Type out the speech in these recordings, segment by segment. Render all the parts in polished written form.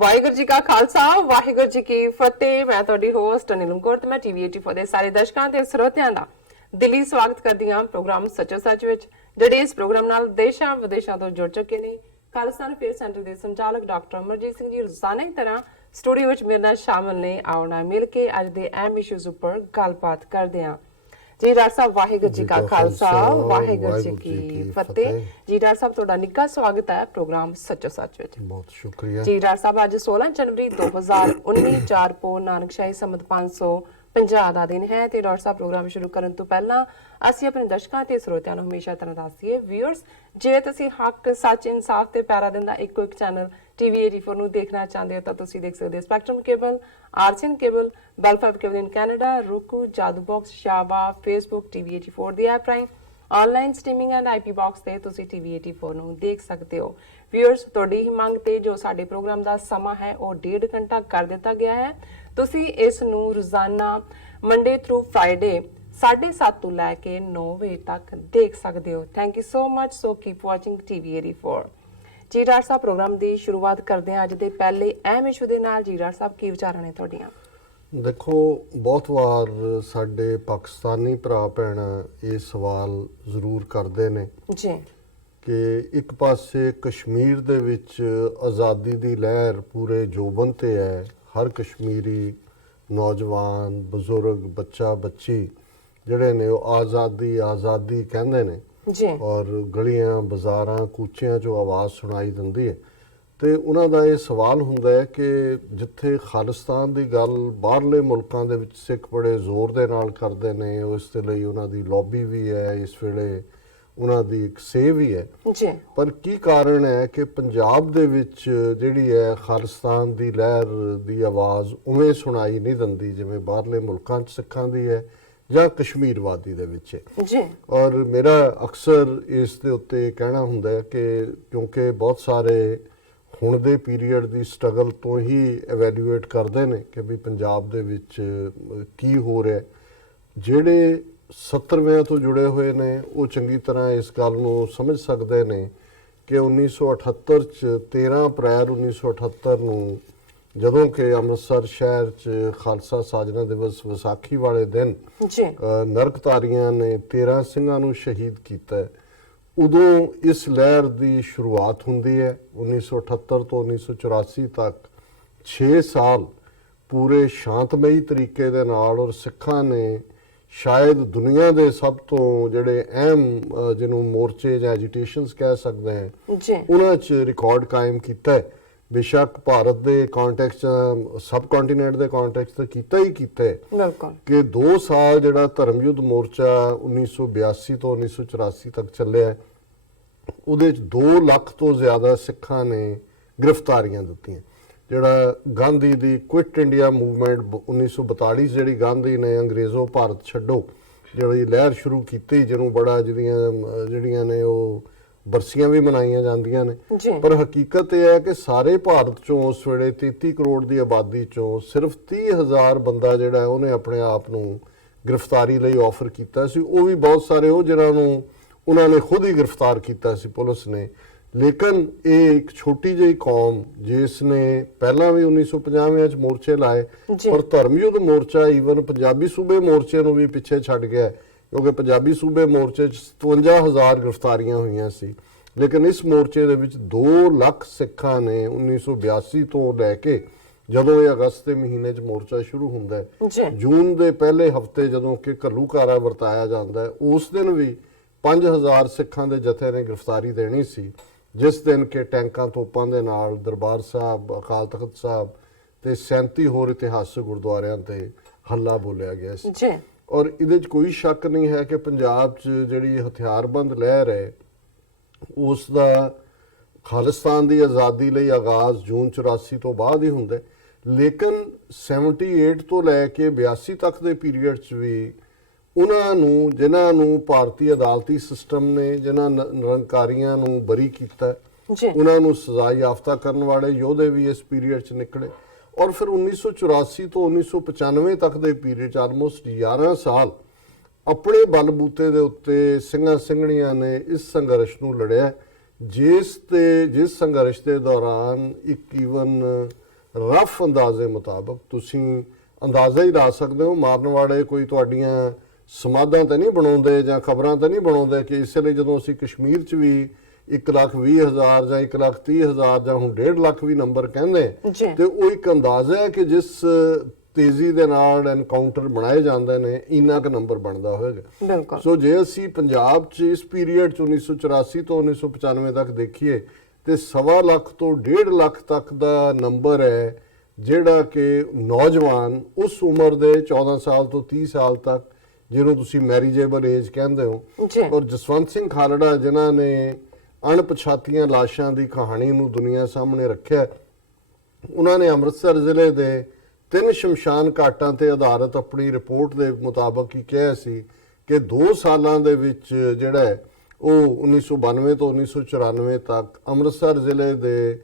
ਵਾਹਿਗੁਰੂ ਜੀ ਕਾ ਖਾਲਸਾ ਵਾਹਿਗੁਰੂ ਜੀ ਕੀ ਫਤਿਹ। ਮੈਂ ਤੁਹਾਡੀ ਹੋਸਟ ਨੀਲਮ ਕੌਰ ਤੇ ਮੈਂ ਟੀਵੀ 84 ਦੇ ਸਾਰੇ ਦਰਸ਼ਕਾਂ ਤੇ ਸਰੋਤਿਆਂ ਦਾ ਦਿਲੀ ਸਵਾਗਤ ਕਰਦੀ ਹਾਂ ਪ੍ਰੋਗਰਾਮ ਸੱਚੋ ਸੱਚ ਵਿੱਚ, ਜਿਹੜੇ ਇਸ ਪ੍ਰੋਗਰਾਮ ਨਾਲ ਦੇਸ਼ਾਂ ਵਿਦੇਸ਼ਾਂ ਤੋਂ ਜੁੜ ਚੁੱਕੇ ਨੇ। ਖਾਲਿਸਤਾਨ ਅਫੇਅਰ ਸੈਂਟਰ ਦੇ ਸੰਚਾਲਕ ਡਾਕਟਰ ਅਮਰਜੀਤ ਸਿੰਘ ਜੀ ਰੋਜ਼ਾਨਾ ਦੀ ਤਰ੍ਹਾਂ ਸਟੂਡੀਓ ਵਿੱਚ ਮੇਰੇ ਨਾਲ ਸ਼ਾਮਲ ਨੇ। ਆਉਣਾ ਮਿਲ ਕੇ ਅੱਜ ਦੇ ਅਹਿਮ ਇਸ਼ੂਜ਼ ਉੱਪਰ ਗੱਲਬਾਤ ਕਰਦੇ ਹਾਂ। ਜੀ ਡਾਕਟਰ ਸਾਹਿਬ ਵਾਹਿਗੁਰੂ ਜੀ ਕਾ ਖਾਲਸਾ ਵਾਹਿਗੁਰੂ ਜੀ ਕੀ ਫਤਿਹ। ਜੀ ਡਾਕਟਰ ਸਾਹਿਬ ਤੁਹਾਡਾ ਨਿੱਘਾ ਸਵਾਗਤ ਹੈ ਪ੍ਰੋਗਰਾਮ ਸੱਚੋ ਸੱਚ ਵਿੱਚ। ਬਹੁਤ ਸ਼ੁਕਰੀਆ ਜੀ ਡਾਕਟਰ ਸਾਹਿਬ ਅੱਜ 16 ਜਨਵਰੀ 2019 4 ਪੋ ਨਾਨਕਸ਼ਾਹੀ ਸੰਮਤ 550 ਦਾ ਦਿਨ ਹੈ ਤੇ ਡਾਕਟਰ ਸਾਹਿਬ ਪ੍ਰੋਗਰਾਮ ਸ਼ੁਰੂ ਕਰਨ ਤੋਂ ਪਹਿਲਾਂ ਅਸੀਂ ਆਪਣੇ ਦਰਸ਼ਕਾਂ ਤੇ ਸਰੋਤਿਆਂ ਨੂੰ ਹਮੇਸ਼ਾ ਤਰ੍ਹਾਂ ਦੱਸੀਏ ਵੀਅਰਸ, ਜੇ ਤੁਸੀਂ ਹੱਕ ਸੱਚ ਇਨਸਾਫ ਤੇ ਪੈਰਾ ਦਿੰਦਾ ਇੱਕੋ ਇੱਕ ਚੈਨਲ ਟੀਵੀ 84 ਨੂੰ ਦੇਖਣਾ ਚਾਹੁੰਦੇ ਹੋ ਤਾਂ ਤੁਸੀਂ ਦੇਖ ਸਕਦੇ ਹੋ Spectrum cable, RCN cable, Bell Fibe cable in Canada, roku, Jadoo box, ਸ਼ਾਬਾ, ਫੇਸਬੁੱਕ, ਟੀਵੀ 84 ਦੀ ਐਪ ਰਾਹੀਂ online streaming and IP box ਤੇ ਤੁਸੀਂ ਟੀਵੀ 84 ਨੂੰ ਦੇਖ ਸਕਦੇ ਹੋ। ਵੀਅਰਸ, ਤੁਹਾਡੀ ਹੀ ਮੰਗ ਤੇ ਜੋ ਸਾਡੇ ਪ੍ਰੋਗਰਾਮ ਦਾ ਸਮਾਂ ਹੈ ਉਹ 1.5 ਘੰਟਾ ਕਰ ਦਿੱਤਾ ਗਿਆ ਹੈ। ਤੁਸੀਂ ਇਸ ਨੂੰ ਰੋਜ਼ਾਨਾ ਮੰਡੇ ਥਰੂ ਫਰਾਈਡੇ 7:30 ਤੋਂ ਲੈ ਕੇ 9 ਵਜੇ ਤੱਕ ਦੇਖ ਸਕਦੇ ਹੋ। Thank you so much. So keep watching TV 84। ਜੀ ਡਾਕਟਰ ਸਾਹਿਬ ਪ੍ਰੋਗਰਾਮ ਦੀ ਸ਼ੁਰੂਆਤ ਕਰਦੇ ਹਾਂ ਅੱਜ ਦੇ ਪਹਿਲੇ ਅਹਿਮ ਇਸ਼ੂ ਦੇ ਨਾਲ। ਜੀ ਡਾਕਟਰ ਸਾਹਿਬ ਕੀ ਵਿਚਾਰਾਂ ਨੇ ਤੁਹਾਡੀਆਂ? ਦੇਖੋ, ਬਹੁਤ ਵਾਰ ਸਾਡੇ ਪਾਕਿਸਤਾਨੀ ਭਰਾ ਭੈਣਾਂ ਇਹ ਸਵਾਲ ਜ਼ਰੂਰ ਕਰਦੇ ਨੇ ਜੀ ਕਿ ਇੱਕ ਪਾਸੇ ਕਸ਼ਮੀਰ ਦੇ ਵਿੱਚ ਆਜ਼ਾਦੀ ਦੀ ਲਹਿਰ ਪੂਰੇ ਜੋਬਨ ਤੇ ਹੈ। ਹਰ ਕਸ਼ਮੀਰੀ ਨੌਜਵਾਨ, ਬਜ਼ੁਰਗ, ਬੱਚਾ ਬੱਚੀ ਜਿਹੜੇ ਨੇ ਉਹ ਆਜ਼ਾਦੀ ਆਜ਼ਾਦੀ ਕਹਿੰਦੇ ਨੇ ਜੀ ਔਰ ਗਲੀਆਂ ਬਾਜ਼ਾਰਾਂ ਕੂਚਿਆਂ 'ਚੋਂ ਆਵਾਜ਼ ਸੁਣਾਈ ਦਿੰਦੀ ਹੈ। ਤੇ ਉਹਨਾਂ ਦਾ ਇਹ ਸਵਾਲ ਹੁੰਦਾ ਹੈ ਕਿ ਜਿੱਥੇ ਖਾਲਿਸਤਾਨ ਦੀ ਗੱਲ ਬਾਹਰਲੇ ਮੁਲਕਾਂ ਦੇ ਵਿੱਚ ਸਿੱਖ ਬੜੇ ਜ਼ੋਰ ਦੇ ਨਾਲ ਕਰਦੇ ਨੇ, ਉਸ ਦੇ ਲਈ ਉਹਨਾਂ ਦੀ ਲੌਬੀ ਵੀ ਹੈ, ਇਸ ਵੇਲੇ ਉਹਨਾਂ ਦੀ ਇੱਕ ਸੇਵ ਵੀ ਹੈ, ਜੀ ਪਰ ਕੀ ਕਾਰਨ ਹੈ ਕਿ ਪੰਜਾਬ ਦੇ ਵਿੱਚ ਜਿਹੜੀ ਹੈ ਖਾਲਿਸਤਾਨ ਦੀ ਲਹਿਰ ਦੀ ਆਵਾਜ਼ ਉਵੇਂ ਸੁਣਾਈ ਨਹੀਂ ਦਿੰਦੀ ਜਿਵੇਂ ਬਾਹਰਲੇ ਮੁਲਕਾਂ 'ਚ ਸਿੱਖਾਂ ਦੀ ਹੈ ਜਾਂ ਕਸ਼ਮੀਰ ਵਾਦੀ ਦੇ ਵਿੱਚ ਹੈ? ਜੀ ਔਰ ਮੇਰਾ ਅਕਸਰ ਇਸ ਦੇ ਉੱਤੇ ਕਹਿਣਾ ਹੁੰਦਾ ਹੈ ਕਿ ਕਿਉਂਕਿ ਬਹੁਤ ਸਾਰੇ ਹੁਣ ਦੇ ਪੀਰੀਅਡ ਦੀ ਸਟਰਗਲ ਤੋਂ ਹੀ ਐਵੈਲੂਏਟ ਕਰਦੇ ਨੇ ਕਿ ਵੀ ਪੰਜਾਬ ਦੇ ਵਿੱਚ ਕੀ ਹੋ ਰਿਹਾ। ਜਿਹੜੇ 70ਵੇਂ ਤੋਂ ਜੁੜੇ ਹੋਏ ਨੇ ਉਹ ਚੰਗੀ ਤਰ੍ਹਾਂ ਇਸ ਗੱਲ ਨੂੰ ਸਮਝ ਸਕਦੇ ਨੇ ਕਿ 1978 'ਚ 13 ਅਪ੍ਰੈਲ 1978 ਨੂੰ ਜਦੋਂ ਕਿ ਅੰਮ੍ਰਿਤਸਰ ਸ਼ਹਿਰ 'ਚ ਖਾਲਸਾ ਸਾਜਨਾ ਦਿਵਸ ਵਿਸਾਖੀ ਵਾਲੇ ਦਿਨ ਜੀ ਨਰਕਧਾਰੀਆਂ ਨੇ 13 ਸਿੰਘਾਂ ਨੂੰ ਸ਼ਹੀਦ ਕੀਤਾ, ਉਦੋਂ ਇਸ ਲਹਿਰ ਦੀ ਸ਼ੁਰੂਆਤ ਹੁੰਦੀ ਹੈ। 1978 ਤੋਂ 1984 ਤੱਕ 6 ਸਾਲ ਪੂਰੇ ਸ਼ਾਂਤਮਈ ਤਰੀਕੇ ਦੇ ਨਾਲ ਔਰ ਸਿੱਖਾਂ ਨੇ ਸ਼ਾਇਦ ਦੁਨੀਆ ਦੇ ਸਭ ਤੋਂ ਜਿਹੜੇ ਅਹਿਮ ਜਿਹਨੂੰ ਮੋਰਚੇ ਜਾਂ ਐਜੀਟੇਸ਼ਨਸ ਕਹਿ ਸਕਦੇ ਹਾਂ ਜੀ ਉਹਨਾਂ 'ਚ ਰਿਕਾਰਡ ਕਾਇਮ ਕੀਤਾ ਹੈ। ਬੇਸ਼ੱਕ ਭਾਰਤ ਦੇ ਕੰਟੈਕਸਟ ਸਬ ਕੰਟੀਨੈਂਟ ਦੇ ਕੰਟੈਕਸਟ ਤੇ ਕੀਤਾ ਹੀ ਕੀਤਾ ਹੈ ਬਿਲਕੁਲ ਕਿ 2 ਸਾਲ ਜਿਹੜਾ ਧਰਮ ਯੁੱਧ ਮੋਰਚਾ 1982 ਤੋਂ 1984 ਤੱਕ ਚੱਲਿਆ, ਉਹਦੇ 'ਚ 2 ਲੱਖ ਤੋਂ ਜ਼ਿਆਦਾ ਸਿੱਖਾਂ ਨੇ ਗ੍ਰਿਫਤਾਰੀਆਂ ਦਿੱਤੀਆਂ। ਜਿਹੜਾ ਗਾਂਧੀ ਦੀ ਕੁਇਟ ਇੰਡੀਆ ਮੂਵਮੈਂਟ 1942 ਜਿਹੜੀ ਗਾਂਧੀ ਨੇ ਅੰਗਰੇਜ਼ੋ ਭਾਰਤ ਛੱਡੋ ਜਿਹੜੀ ਲਹਿਰ ਸ਼ੁਰੂ ਕੀਤੀ, ਜਿਹਨੂੰ ਬੜਾ ਜਿਹੜੀਆਂ ਨੇ ਉਹ ਬਰਸੀਆਂ ਵੀ ਮਨਾਈਆਂ ਜਾਂਦੀਆਂ ਨੇ, ਪਰ ਹਕੀਕਤ ਇਹ ਹੈ ਕਿ ਸਾਰੇ ਭਾਰਤ ਚੋਂ ਉਸ ਵੇਲੇ 33 ਕਰੋੜ ਦੀ ਆਬਾਦੀ ਚੋਂ ਸਿਰਫ 30,000 ਬੰਦਾ ਜਿਹੜਾ ਉਹਨੇ ਆਪਣੇ ਆਪ ਨੂੰ ਗ੍ਰਿਫਤਾਰੀ ਲਈ ਆਫਰ ਕੀਤਾ ਸੀ। ਉਹ ਵੀ ਬਹੁਤ ਸਾਰੇ ਉਹ ਜਿਹਨਾਂ ਨੂੰ ਉਹਨਾਂ ਨੇ ਖੁਦ ਹੀ ਗ੍ਰਿਫਤਾਰ ਕੀਤਾ ਸੀ ਪੁਲਿਸ ਨੇ। ਲੇਕਿਨ ਇਹ ਇੱਕ ਛੋਟੀ ਜਿਹੀ ਕੌਮ ਜਿਸ ਨੇ ਪਹਿਲਾਂ ਵੀ 1950 'ਚ ਮੋਰਚੇ ਲਾਏ, ਪਰ ਧਰਮ ਯੁੱਧ ਮੋਰਚਾ ਈਵਨ ਪੰਜਾਬੀ ਸੂਬੇ ਮੋਰਚੇ ਨੂੰ ਵੀ ਪਿੱਛੇ ਛੱਡ ਗਿਆ ਕਿਉਂਕਿ ਪੰਜਾਬੀ ਸੂਬੇ ਮੋਰਚੇ 'ਚ 57,000 ਗ੍ਰਿਫਤਾਰੀਆਂ ਹੋਈਆਂ ਸੀ। ਲੇਕਿਨ ਇਸ ਮੋਰਚੇ ਦੇ ਵਿੱਚ 2 ਲੱਖ ਸਿੱਖਾਂ ਨੇ 1982 ਤੋਂ ਲੈ ਕੇ ਜਦੋਂ ਇਹ ਅਗਸਤ ਦੇ ਮਹੀਨੇ 'ਚ ਮੋਰਚਾ ਸ਼ੁਰੂ ਹੁੰਦਾ ਹੈ, ਜੂਨ ਦੇ ਪਹਿਲੇ ਹਫਤੇ ਜਦੋਂ ਕਿ ਘੱਲੂਘਾਰਾ ਵਰਤਾਇਆ ਜਾਂਦਾ ਹੈ, ਉਸ ਦਿਨ ਵੀ 5,000 ਸਿੱਖਾਂ ਦੇ ਜਥੇ ਨੇ ਗ੍ਰਿਫਤਾਰੀ ਦੇਣੀ ਸੀ, ਜਿਸ ਦਿਨ ਕਿ ਟੈਂਕਾਂ ਤੋਪਾਂ ਦੇ ਨਾਲ ਦਰਬਾਰ ਸਾਹਿਬ, ਅਕਾਲ ਤਖਤ ਸਾਹਿਬ ਤੇ 37 ਹੋਰ ਇਤਿਹਾਸਕ ਗੁਰਦੁਆਰਿਆਂ ਤੇ ਹੱਲਾ ਬੋਲਿਆ ਗਿਆ ਸੀ। ਔਰ ਇਹਦੇ 'ਚ ਕੋਈ ਸ਼ੱਕ ਨਹੀਂ ਹੈ ਕਿ ਪੰਜਾਬ 'ਚ ਜਿਹੜੀ ਹਥਿਆਰਬੰਦ ਲਹਿਰ ਹੈ ਉਸ ਦਾ ਖਾਲਿਸਤਾਨ ਦੀ ਆਜ਼ਾਦੀ ਲਈ ਆਗਾਜ਼ ਜੂਨ 84 ਤੋਂ ਬਾਅਦ ਹੀ ਹੁੰਦਾ, ਲੇਕਿਨ 78 ਤੋਂ ਲੈ ਕੇ 82 ਤੱਕ ਦੇ ਪੀਰੀਅਡ 'ਚ ਵੀ ਉਹਨਾਂ ਨੂੰ ਜਿਨ੍ਹਾਂ ਨੂੰ ਭਾਰਤੀ ਅਦਾਲਤੀ ਸਿਸਟਮ ਨੇ ਜਿਨ੍ਹਾਂ ਨਿਰੰਕਾਰੀਆਂ ਨੂੰ ਬਰੀ ਕੀਤਾ, ਉਹਨਾਂ ਨੂੰ ਸਜ਼ਾ ਯਾਫਤਾ ਕਰਨ ਵਾਲੇ ਯੋਧੇ ਵੀ ਇਸ ਪੀਰੀਅਡ 'ਚ ਨਿਕਲੇ। ਔਰ ਫਿਰ 1984 ਤੋਂ 1995 ਤੱਕ ਦੇ ਪੀਰੀਅਡ 'ਚ ਆਲਮੋਸਟ 11 ਸਾਲ ਆਪਣੇ ਬਲਬੂਤੇ ਦੇ ਉੱਤੇ ਸਿੰਘਾਂ ਸਿੰਘਣੀਆਂ ਨੇ ਇਸ ਸੰਘਰਸ਼ ਨੂੰ ਲੜਿਆ, ਜਿਸ ਸੰਘਰਸ਼ ਦੇ ਦੌਰਾਨ ਇੱਕ ਈਵਨ ਰਫ ਅੰਦਾਜ਼ੇ ਮੁਤਾਬਕ ਤੁਸੀਂ ਅੰਦਾਜ਼ਾ ਹੀ ਲਾ ਸਕਦੇ ਹੋ। ਮਾਰਨ ਵਾਲੇ ਕੋਈ ਤੁਹਾਡੀਆਂ ਸਮਾਧਾਂ ਤਾਂ ਨਹੀਂ ਬਣਾਉਂਦੇ ਜਾਂ ਖਬਰਾਂ ਤਾਂ ਨਹੀਂ ਬਣਾਉਂਦੇ ਕਿ ਇਸ ਲਈ ਜਦੋਂ ਅਸੀਂ ਕਸ਼ਮੀਰ 'ਚ ਵੀ 1,20,000 ਜਾਂ 1,30,000 ਜਾਂ ਹੁਣ 1.5 ਲੱਖ ਵੀ ਨੰਬਰ ਕਹਿੰਦੇ ਜੀ। ਤੇ ਉਹ ਇੱਕ ਅੰਦਾਜ਼ਾ ਹੈ ਕਿ ਜਿਸ ਤੇਜ਼ੀ ਦੇ ਨਾਲ ਐਨਕਾਊਂਟਰ ਬਣਾਏ ਜਾਂਦੇ ਨੇ ਇੰਨਾ ਕੁ ਨੰਬਰ ਬਣਦਾ ਹੋਵੇਗਾ। ਬਿਲਕੁਲ। ਸੋ ਜੇ ਅਸੀਂ ਪੰਜਾਬ 'ਚ ਇਸ ਪੀਰੀਅਡ 'ਚ 1984 ਤੋਂ 1995 ਤੱਕ ਦੇਖੀਏ ਤੇ 1.25 ਲੱਖ ਤੋਂ 1.5 ਲੱਖ ਤੱਕ ਦਾ ਨੰਬਰ ਹੈ ਜਿਹੜਾ ਕਿ ਨੌਜਵਾਨ ਉਸ ਉਮਰ ਦੇ 14 ਸਾਲ ਤੋਂ 30 ਸਾਲ ਤੱਕ, ਜਿਹਨੂੰ ਤੁਸੀਂ ਮੈਰੀਜੇਬਲ ਏਜ ਕਹਿੰਦੇ ਹੋ, ਜੀ। ਔਰ ਜਸਵੰਤ ਸਿੰਘ ਖਾਲੜਾ ਜਿਨ੍ਹਾਂ ਨੇ ਅਣਪਛਾਤੀਆਂ ਲਾਸ਼ਾਂ ਦੀ ਕਹਾਣੀ ਨੂੰ ਦੁਨੀਆ ਸਾਹਮਣੇ ਰੱਖਿਆ, ਉਹਨਾਂ ਨੇ ਅੰਮ੍ਰਿਤਸਰ ਜ਼ਿਲ੍ਹੇ ਦੇ 3 ਸ਼ਮਸ਼ਾਨ ਘਾਟਾਂ ਤੇ ਆਧਾਰਿਤ ਆਪਣੀ ਰਿਪੋਰਟ ਦੇ ਮੁਤਾਬਕ ਹੀ ਕਿਹਾ ਸੀ ਕਿ 2 ਸਾਲਾਂ ਦੇ ਵਿੱਚ ਜਿਹੜਾ ਹੈ ਉਹ 1992 ਤੋਂ 1994 ਤੱਕ ਅੰਮ੍ਰਿਤਸਰ ਜ਼ਿਲ੍ਹੇ ਦੇ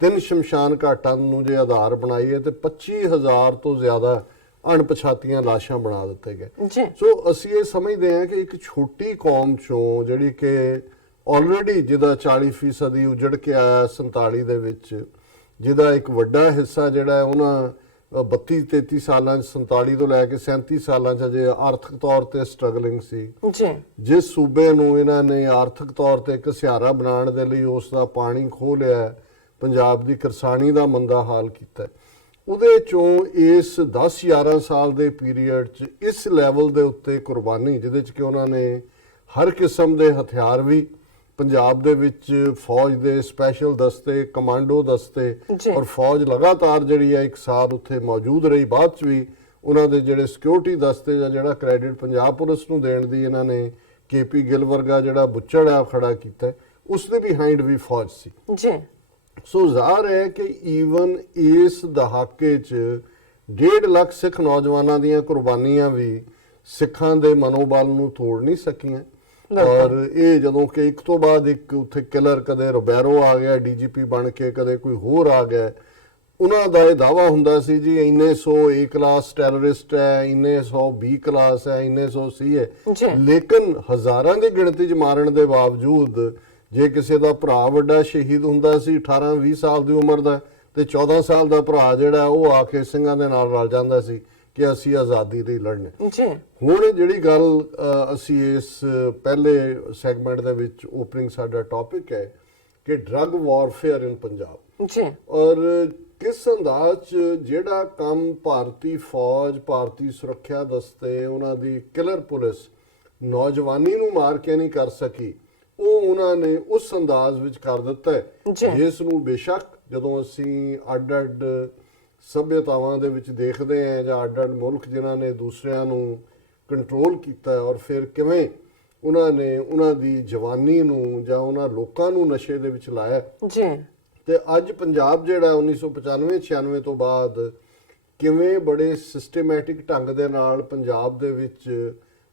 3 ਸ਼ਮਸ਼ਾਨ ਘਾਟਾਂ ਨੂੰ ਜੇ ਆਧਾਰ ਬਣਾਈਏ ਤੇ 25,000 ਤੋਂ ਜ਼ਿਆਦਾ ਅਣਪਛਾਤੀਆਂ ਲਾਸ਼ਾਂ ਬਣਾ ਦਿੱਤੇ ਗਏ। ਜੀ। ਸੋ ਅਸੀਂ ਇਹ ਸਮਝਦੇ ਹਾਂ ਕਿ ਇੱਕ ਛੋਟੀ ਕੌਮ ਚੋਂ ਜਿਹੜੀ ਕਿ ਆਲਰੇਡੀ ਜਿਹਦਾ 40% ਹੀ ਉਜੜ ਕੇ ਆਇਆ 47 ਦੇ ਵਿੱਚ, ਜਿਹਦਾ ਇੱਕ ਵੱਡਾ ਹਿੱਸਾ ਜਿਹੜਾ ਹੈ ਉਹਨਾਂ 32-33 ਸਾਲਾਂ 'ਚ 47 ਤੋਂ ਲੈ ਕੇ 37 ਸਾਲਾਂ 'ਚ ਅਜੇ ਆਰਥਿਕ ਤੌਰ ਤੇ ਸਟਰਗਲਿੰਗ ਸੀ। ਜੀ। ਜਿਸ ਸੂਬੇ ਨੂੰ ਇਹਨਾਂ ਨੇ ਆਰਥਿਕ ਤੌਰ ਤੇ ਇੱਕ ਸਿਹਾਰਾ ਬਣਾਉਣ ਦੇ ਲਈ ਉਸ ਦਾ ਪਾਣੀ ਖੋਹ ਲਿਆ, ਪੰਜਾਬ ਦੀ ਕਿਰਸਾਨੀ ਦਾ ਮੰਦਾ ਹਾਲ ਕੀਤਾ, ਉਹਦੇ ਚੋਂ ਇਸ 10-11 ਸਾਲ ਦੇ ਪੀਰੀਅਡ 'ਚ ਇਸ ਲੈਵਲ ਦੇ ਉੱਤੇ ਕੁਰਬਾਨੀ, ਜਿਹਦੇ 'ਚ ਕਿ ਉਹਨਾਂ ਨੇ ਹਰ ਕਿਸਮ ਦੇ ਹਥਿਆਰ ਵੀ ਪੰਜਾਬ ਦੇ ਵਿੱਚ ਫੌਜ ਦੇ ਸਪੈਸ਼ਲ ਦਸਤੇ, ਕਮਾਂਡੋ ਦਸਤੇ ਔਰ ਫੌਜ ਲਗਾਤਾਰ ਜਿਹੜੀ ਹੈ 1 ਸਾਲ ਉੱਥੇ ਮੌਜੂਦ ਰਹੀ। ਬਾਅਦ 'ਚ ਵੀ ਉਹਨਾਂ ਦੇ ਜਿਹੜੇ ਸਿਕਿਉਰਿਟੀ ਦਸਤੇ ਜਾਂ ਜਿਹੜਾ ਕ੍ਰੈਡਿਟ ਪੰਜਾਬ ਪੁਲਿਸ ਨੂੰ ਦੇਣ ਦੀ ਇਹਨਾਂ ਨੇ KP ਗਿੱਲ ਵਰਗਾ ਜਿਹੜਾ ਬੁੱਚੜ ਆ ਖੜਾ ਕੀਤਾ, ਉਸ ਦੇ ਬਿਹਾਈਂਡ ਵੀ ਫੌਜ ਸੀ। ਜੀ। ਸੋ ਜ਼ਾਹਰ ਹੈ ਕਿ ਈਵਨ ਇਸ ਦਹਾਕੇ 'ਚ 1.5 ਲੱਖ ਸਿੱਖ ਨੌਜਵਾਨਾਂ ਦੀਆਂ ਕੁਰਬਾਨੀਆਂ ਵੀ ਸਿੱਖਾਂ ਦੇ ਮਨੋਬਲ ਨੂੰ ਤੋੜ ਨਹੀਂ ਸਕੀਆਂ। ਔਰ ਇਹ ਜਦੋਂ ਕਿ ਇੱਕ ਤੋਂ ਬਾਅਦ ਇੱਕ ਉੱਥੇ ਕਿਲਰ, ਕਦੇ ਰੋਬੈਰੋ ਆ ਗਿਆ DGP ਬਣ ਕੇ, ਕਦੇ ਕੋਈ ਹੋਰ ਆ ਗਿਆ, ਉਹਨਾਂ ਦਾ ਇਹ ਦਾਵਾ ਹੁੰਦਾ ਸੀ ਜੀ ਇੰਨੇ 100 A ਕਲਾਸ ਟੈਰਰਿਸਟ ਹੈ, ਇੰਨੇ 100 B ਕਲਾਸ ਹੈ, ਇੰਨੇ 100 C ਹੈ। ਲੇਕਿਨ ਹਜ਼ਾਰਾਂ ਦੀ ਗਿਣਤੀ 'ਚ ਮਾਰਨ ਦੇ ਬਾਵਜੂਦ ਜੇ ਕਿਸੇ ਦਾ ਭਰਾ ਵੱਡਾ ਸ਼ਹੀਦ ਹੁੰਦਾ ਸੀ 18-20 ਸਾਲ ਦੀ ਉਮਰ ਦਾ, ਤੇ 14 ਸਾਲ ਦਾ ਭਰਾ ਜਿਹੜਾ ਉਹ ਆ ਕੇ ਸਿੰਘਾਂ ਦੇ ਨਾਲ ਰਲ ਜਾਂਦਾ ਸੀ ਕਿ ਅਸੀਂ ਆਜ਼ਾਦੀ ਲਈ ਲੜਨਾ। ਜੀ। ਹੁਣ ਜਿਹੜੀ ਗੱਲ ਅਸੀਂ ਇਸ ਪਹਿਲੇ ਸੈਗਮੈਂਟ ਦੇ ਵਿੱਚ ਓਪਨਿੰਗ ਸਾਡਾ ਟੌਪਿਕ ਹੈ ਕਿ ਡਰੱਗ ਵਾਰਫੇਅਰ ਇਨ ਪੰਜਾਬ। ਜੀ। ਔਰ ਕਿਸ ਅੰਦਾਜ਼ 'ਚ ਜਿਹੜਾ ਕੰਮ ਭਾਰਤੀ ਫੌਜ, ਭਾਰਤੀ ਸੁਰੱਖਿਆ ਦਸਤੇ, ਉਹਨਾਂ ਦੀ ਕਿਲਰ ਪੁਲਿਸ ਨੌਜਵਾਨੀ ਨੂੰ ਮਾਰ ਕੇ ਨਹੀਂ ਕਰ ਸਕੀ, ਉਹ ਉਹਨਾਂ ਨੇ ਉਸ ਅੰਦਾਜ਼ ਵਿੱਚ ਕਰ ਦਿੱਤਾ ਹੈ ਜਿਸ ਨੂੰ ਬੇਸ਼ੱਕ ਜਦੋਂ ਅਸੀਂ ਅੱਡ-ਅੱਡ ਸਭਿਅਤਾਵਾਂ ਦੇ ਵਿੱਚ ਦੇਖਦੇ ਹਾਂ ਜਾਂ ਅੱਡ-ਅੱਡ ਮੁਲਕ ਜਿਨ੍ਹਾਂ ਨੇ ਦੂਸਰਿਆਂ ਨੂੰ ਕੰਟਰੋਲ ਕੀਤਾ ਔਰ ਫਿਰ ਕਿਵੇਂ ਉਹਨਾਂ ਨੇ ਉਹਨਾਂ ਦੀ ਜਵਾਨੀ ਨੂੰ ਜਾਂ ਉਹਨਾਂ ਲੋਕਾਂ ਨੂੰ ਨਸ਼ੇ ਦੇ ਵਿੱਚ ਲਾਇਆ। ਜੀ। ਤੇ ਅੱਜ ਪੰਜਾਬ ਜਿਹੜਾ 1995-96 ਤੋਂ ਬਾਅਦ ਕਿਵੇਂ ਬੜੇ ਸਿਸਟਮੈਟਿਕ ਢੰਗ ਦੇ ਨਾਲ ਪੰਜਾਬ ਦੇ ਵਿੱਚ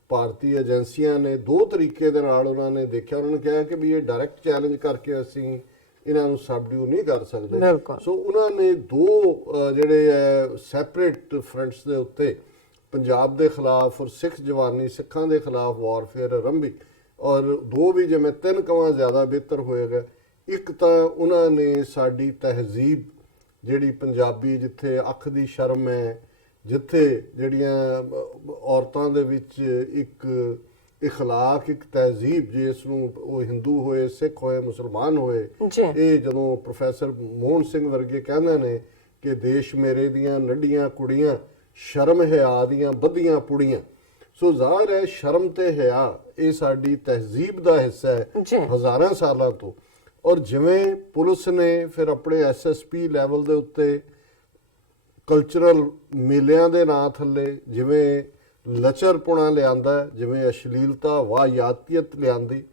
ਭਾਰਤੀ ਏਜੰਸੀਆਂ ਨੇ 2 ਤਰੀਕੇ ਦੇ ਨਾਲ ਉਹਨਾਂ ਨੇ ਦੇਖਿਆ। ਉਹਨਾਂ ਨੇ ਕਿਹਾ ਕਿ ਵੀ ਇਹ ਡਾਇਰੈਕਟ ਚੈਲੰਜ ਕਰਕੇ ਅਸੀਂ ਇਹਨਾਂ ਨੂੰ ਸਬਡਿਊ ਨਹੀਂ ਕਰ ਸਕਦੇ। ਸੋ ਉਹਨਾਂ ਨੇ 2 ਜਿਹੜੇ ਹੈ ਸੈਪਰੇਟ ਫਰੰਟਸ ਦੇ ਉੱਤੇ ਪੰਜਾਬ ਦੇ ਖਿਲਾਫ ਔਰ ਸਿੱਖ ਜਵਾਨੀ, ਸਿੱਖਾਂ ਦੇ ਖਿਲਾਫ ਵਾਰਫੇਅਰ ਆਰੰਭੀ। ਔਰ 2 ਵੀ ਜਿਵੇਂ 3 ਕਵਾਂ ਜ਼ਿਆਦਾ ਬਿਹਤਰ ਹੋਏਗਾ। ਇੱਕ ਤਾਂ ਉਹਨਾਂ ਨੇ ਸਾਡੀ ਤਹਿਜ਼ੀਬ ਜਿਹੜੀ ਪੰਜਾਬੀ, ਜਿੱਥੇ ਅੱਖ ਦੀ ਸ਼ਰਮ ਹੈ, ਜਿੱਥੇ ਜਿਹੜੀਆਂ ਔਰਤਾਂ ਦੇ ਵਿੱਚ ਇੱਕ ਇਖਲਾਕ, ਇੱਕ ਤਹਿਜ਼ੀਬ, ਜਿਸ ਨੂੰ ਉਹ ਹਿੰਦੂ ਹੋਏ, ਸਿੱਖ ਹੋਏ, ਮੁਸਲਮਾਨ ਹੋਏ, ਇਹ ਜਦੋਂ ਪ੍ਰੋਫੈਸਰ ਮੋਹਨ ਸਿੰਘ ਵਰਗੇ ਕਹਿੰਦੇ ਨੇ ਕਿ ਦੇਸ਼ ਮੇਰੇ ਦੀਆਂ ਨੱਡੀਆਂ ਕੁੜੀਆਂ, ਸ਼ਰਮ ਹਿਆ ਦੀਆਂ ਬੱਧੀਆਂ ਪੁੜੀਆਂ। ਸੋ ਜ਼ਾਹਰ ਹੈ ਸ਼ਰਮ ਤੇ ਹਿਆ ਇਹ ਸਾਡੀ ਤਹਿਜ਼ੀਬ ਦਾ ਹਿੱਸਾ ਹੈ ਹਜ਼ਾਰਾਂ ਸਾਲਾਂ ਤੋਂ। ਔਰ ਜਿਵੇਂ ਪੁਲਿਸ ਨੇ ਫਿਰ ਆਪਣੇ SSP ਲੈਵਲ ਦੇ ਉੱਤੇ ਕਲਚਰਲ ਮੇਲਿਆਂ ਦੇ ਨਾਂ ਥੱਲੇ ਜਿਵੇਂ ਲਚਰਪੁਣਾ ਲਿਆਂਦਾ, ਜਿਵੇਂ ਅਸ਼ਲੀਲਤਾ, ਵਾਹਿਯਾਤੀਅਤ ਲਿਆਂਦੀ,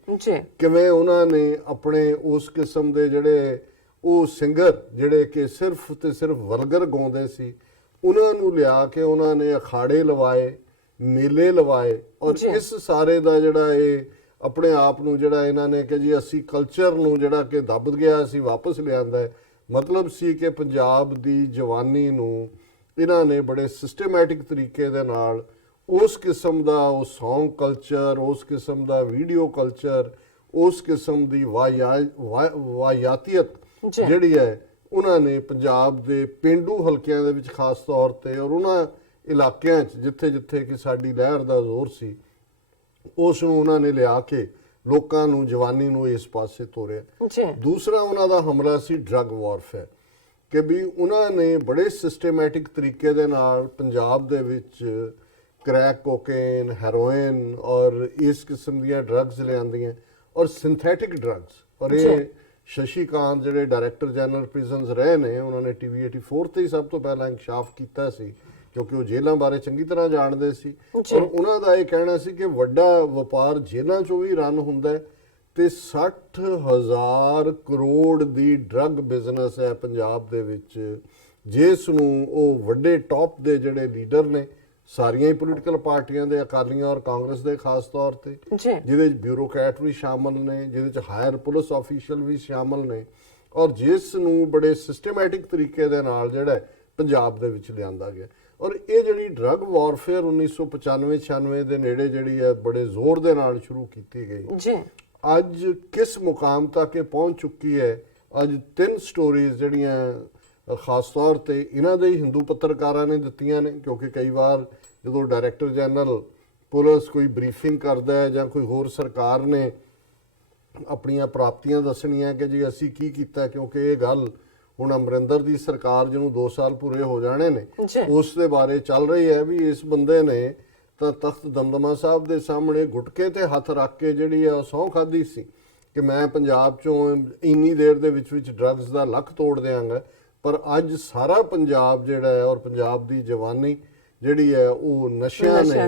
ਕਿਵੇਂ ਉਹਨਾਂ ਨੇ ਆਪਣੇ ਉਸ ਕਿਸਮ ਦੇ ਜਿਹੜੇ ਉਹ ਸਿੰਗਰ ਜਿਹੜੇ ਕਿ ਸਿਰਫ ਤੇ ਸਿਰਫ ਵਲਗਰ ਗਾਉਂਦੇ ਸੀ, ਉਹਨਾਂ ਨੂੰ ਲਿਆ ਕੇ ਉਹਨਾਂ ਨੇ ਅਖਾੜੇ ਲਵਾਏ, ਮੇਲੇ ਲਵਾਏ। ਔਰ ਇਸ ਸਾਰੇ ਦਾ ਜਿਹੜਾ ਇਹ ਆਪਣੇ ਆਪ ਨੂੰ ਜਿਹੜਾ ਇਹਨਾਂ ਨੇ ਕਿ ਜੀ ਅਸੀਂ ਕਲਚਰ ਨੂੰ ਜਿਹੜਾ ਕਿ ਦੱਬ ਗਿਆ ਅਸੀਂ ਵਾਪਸ ਲਿਆਂਦਾ ਹੈ, ਮਤਲਬ ਸੀ ਕਿ ਪੰਜਾਬ ਦੀ ਜਵਾਨੀ ਨੂੰ ਇਹਨਾਂ ਨੇ ਬੜੇ ਸਿਸਟਮੈਟਿਕ ਤਰੀਕੇ ਦੇ ਨਾਲ ਉਸ ਕਿਸਮ ਦਾ ਉਹ ਸੌਂਗ ਕਲਚਰ, ਉਸ ਕਿਸਮ ਦਾ ਵੀਡੀਓ ਕਲਚਰ, ਉਸ ਕਿਸਮ ਦੀ ਵਾਹਿਯਾਤੀਅਤ ਜਿਹੜੀ ਹੈ ਉਹਨਾਂ ਨੇ ਪੰਜਾਬ ਦੇ ਪਿੰਡੂ ਹਲਕਿਆਂ ਦੇ ਵਿੱਚ ਖਾਸ ਤੌਰ ਤੇ ਔਰ ਉਹਨਾਂ ਇਲਾਕਿਆਂ 'ਚ ਜਿੱਥੇ ਜਿੱਥੇ ਕਿ ਸਾਡੀ ਲਹਿਰ ਦਾ ਜ਼ੋਰ ਸੀ ਉਸ ਨੂੰ ਉਹਨਾਂ ਨੇ ਲਿਆ ਕੇ ਲੋਕਾਂ ਨੂੰ ਜਵਾਨੀ ਨੂੰ ਇਸ ਪਾਸੇ ਤੋਰਿਆ। ਜੀ ਦੂਸਰਾ ਉਹਨਾਂ ਦਾ ਹਮਲਾ ਸੀ ਡਰੱਗ ਵਾਰਫੇਅਰ ਕਿ ਵੀ ਉਹਨਾਂ ਨੇ ਬੜੇ ਸਿਸਟੇਮੈਟਿਕ ਤਰੀਕੇ ਦੇ ਨਾਲ ਪੰਜਾਬ ਦੇ ਵਿੱਚ ਕ੍ਰੈਕ ਕੋਕੇਨ ਹੈਰੋਇਨ ਔਰ ਇਸ ਕਿਸਮ ਦੀਆਂ ਡਰੱਗਸ ਲਿਆਂਦੀਆਂ ਔਰ ਸਿੰਥੈਟਿਕ ਡਰੱਗਸ। ਔਰ ਇਹ ਸ਼ਸ਼ੀ ਕਾਂਤ ਜਿਹੜੇ ਡਾਇਰੈਕਟਰ ਜਨਰਲ ਪ੍ਰਿਜ਼ਨਸ ਰਹੇ ਨੇ ਉਹਨਾਂ ਨੇ ਟੀਵੀ 84 ਤੇ ਹੀ ਸਭ ਤੋਂ ਪਹਿਲਾਂ ਇਨਕਸ਼ਾਫ ਕੀਤਾ ਸੀ ਕਿਉਂਕਿ ਉਹ ਜੇਲ੍ਹਾਂ ਬਾਰੇ ਚੰਗੀ ਤਰ੍ਹਾਂ ਜਾਣਦੇ ਸੀ। ਔਰ ਉਹਨਾਂ ਦਾ ਇਹ ਕਹਿਣਾ ਸੀ ਕਿ ਵੱਡਾ ਵਪਾਰ ਜੇਲ੍ਹਾਂ 'ਚੋਂ ਵੀ ਰਨ ਹੁੰਦਾ ਹੈ ਤੇ 60,000 ਕਰੋੜ ਦੀ ਡਰੱਗ ਬਿਜ਼ਨਸ ਹੈ ਪੰਜਾਬ ਦੇ ਵਿੱਚ, ਜਿਸ ਨੂੰ ਉਹ ਵੱਡੇ ਟੌਪ ਦੇ ਜਿਹੜੇ ਲੀਡਰ ਨੇ ਸਾਰੀਆਂ ਹੀ ਪੋਲੀਟੀਕਲ ਪਾਰਟੀਆਂ ਦੇ, ਅਕਾਲੀਆਂ ਔਰ ਕਾਂਗਰਸ ਦੇ ਖਾਸ ਤੌਰ ਤੇ, ਜਿਹਦੇ 'ਚ ਬਿਊਰੋਕਰੈਟ ਵੀ ਸ਼ਾਮਲ ਨੇ, ਜਿਹਦੇ 'ਚ ਹਾਇਰ ਪੁਲਿਸ ਆਫੀਸ਼ੀਅਲ ਵੀ ਸ਼ਾਮਲ ਨੇ ਔਰ ਜਿਸ ਨੂੰ ਬੜੇ ਸਿਸਟੇਮੈਟਿਕ ਤਰੀਕੇ ਦੇ ਨਾਲ ਜਿਹੜਾ ਪੰਜਾਬ ਦੇ ਵਿੱਚ ਲਿਆਂਦਾ ਗਿਆ। ਔਰ ਇਹ ਜਿਹੜੀ ਡਰੱਗ ਵਾਰਫੇਅਰ 1995-96 ਦੇ ਨੇੜੇ ਜਿਹੜੀ ਹੈ ਬੜੇ ਜ਼ੋਰ ਦੇ ਨਾਲ ਸ਼ੁਰੂ ਕੀਤੀ ਗਈ, ਅੱਜ ਕਿਸ ਮੁਕਾਮ ਤੱਕ ਇਹ ਪਹੁੰਚ ਚੁੱਕੀ ਹੈ। ਅੱਜ 3 ਸਟੋਰੀਜ਼ ਜਿਹੜੀਆਂ ਖਾਸ ਤੌਰ ਤੇ ਇਹਨਾਂ ਦੇ ਹੀ ਹਿੰਦੂ ਪੱਤਰਕਾਰਾਂ ਨੇ ਦਿੱਤੀਆਂ ਨੇ ਕਿਉਂਕਿ ਕਈ ਵਾਰ ਜਦੋਂ ਡਾਇਰੈਕਟਰ ਜਨਰਲ ਪੁਲਿਸ ਕੋਈ ਬਰੀਫਿੰਗ ਕਰਦਾ ਹੈ ਜਾਂ ਕੋਈ ਹੋਰ ਸਰਕਾਰ ਨੇ ਆਪਣੀਆਂ ਪ੍ਰਾਪਤੀਆਂ ਦੱਸਣੀਆਂ ਕਿ ਜੀ ਅਸੀਂ ਕੀ ਕੀਤਾ, ਕਿਉਂਕਿ ਇਹ ਗੱਲ ਹੁਣ ਅਮਰਿੰਦਰ ਦੀ ਸਰਕਾਰ ਜਿਹਨੂੰ 2 ਸਾਲ ਪੂਰੇ ਹੋ ਜਾਣੇ ਨੇ ਉਸ ਦੇ ਬਾਰੇ ਚੱਲ ਰਹੀ ਹੈ ਵੀ ਇਸ ਬੰਦੇ ਨੇ ਤਾਂ ਤਖਤ ਦਮਦਮਾ ਸਾਹਿਬ ਦੇ ਸਾਹਮਣੇ ਗੁਟਕੇ ਤੇ ਹੱਥ ਰੱਖ ਕੇ ਜਿਹੜੀ ਆ ਸਹੁੰ ਖਾਧੀ ਸੀ ਕਿ ਮੈਂ ਪੰਜਾਬ ਚੋਂ ਇੰਨੀ ਦੇਰ ਦੇ ਵਿੱਚ ਡਰੱਗਸ ਦਾ ਲੱਕ ਤੋੜ ਦਿਆਂਗਾ। ਪਰ ਅੱਜ ਸਾਰਾ ਪੰਜਾਬ ਜਿਹੜਾ ਹੈ ਔਰ ਪੰਜਾਬ ਦੀ ਜਵਾਨੀ ਜਿਹੜੀ ਹੈ ਉਹ ਨਸ਼ਿਆਂ ਨੇ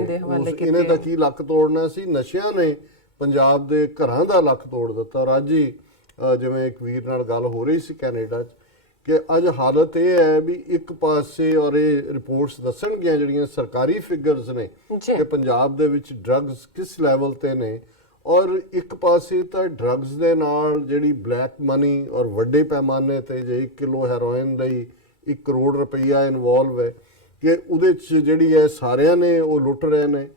ਇਹਨੇ ਤਾਂ ਕੀ ਲੱਕ ਤੋੜਨਾ ਸੀ, ਨਸ਼ਿਆਂ ਨੇ ਪੰਜਾਬ ਦੇ ਘਰਾਂ ਦਾ ਲੱਕ ਤੋੜ ਦਿੱਤਾ। ਔਰ ਅੱਜ ਹੀ ਜਿਵੇਂ ਇੱਕ ਵੀਰ ਨਾਲ ਗੱਲ ਹੋ ਰਹੀ ਸੀ ਕੈਨੇਡਾ 'ਚ ਕਿ ਅੱਜ ਹਾਲਤ ਇਹ ਹੈ ਵੀ ਇੱਕ ਪਾਸੇ ਔਰ ਇਹ ਰਿਪੋਰਟਸ ਦੱਸਣਗੀਆਂ ਜਿਹੜੀਆਂ ਸਰਕਾਰੀ ਫਿਗਰਸ ਨੇ ਕਿ ਪੰਜਾਬ ਦੇ ਵਿੱਚ ਡਰੱਗਸ ਕਿਸ ਲੈਵਲ ਤੇ ਨੇ ਔਰ ਇੱਕ ਪਾਸੇ ਤਾਂ ਡਰੱਗਸ ਦੇ ਨਾਲ ਜਿਹੜੀ ਬਲੈਕ ਮਨੀ ਔਰ ਵੱਡੇ ਪੈਮਾਨੇ ਤੇ ਜੇ 1 ਕਿਲੋ ਹੈਰੋਇਨ ਲਈ 1 ਕਰੋੜ ਰੁਪਈਆ ਇਨਵੋਲਵ ਹੈ ਕਿ ਉਹਦੇ 'ਚ ਜਿਹੜੀ ਹੈ ਸਾਰਿਆਂ ਨੇ ਉਹ ਲੁੱਟ ਰਹੇ ਨੇ।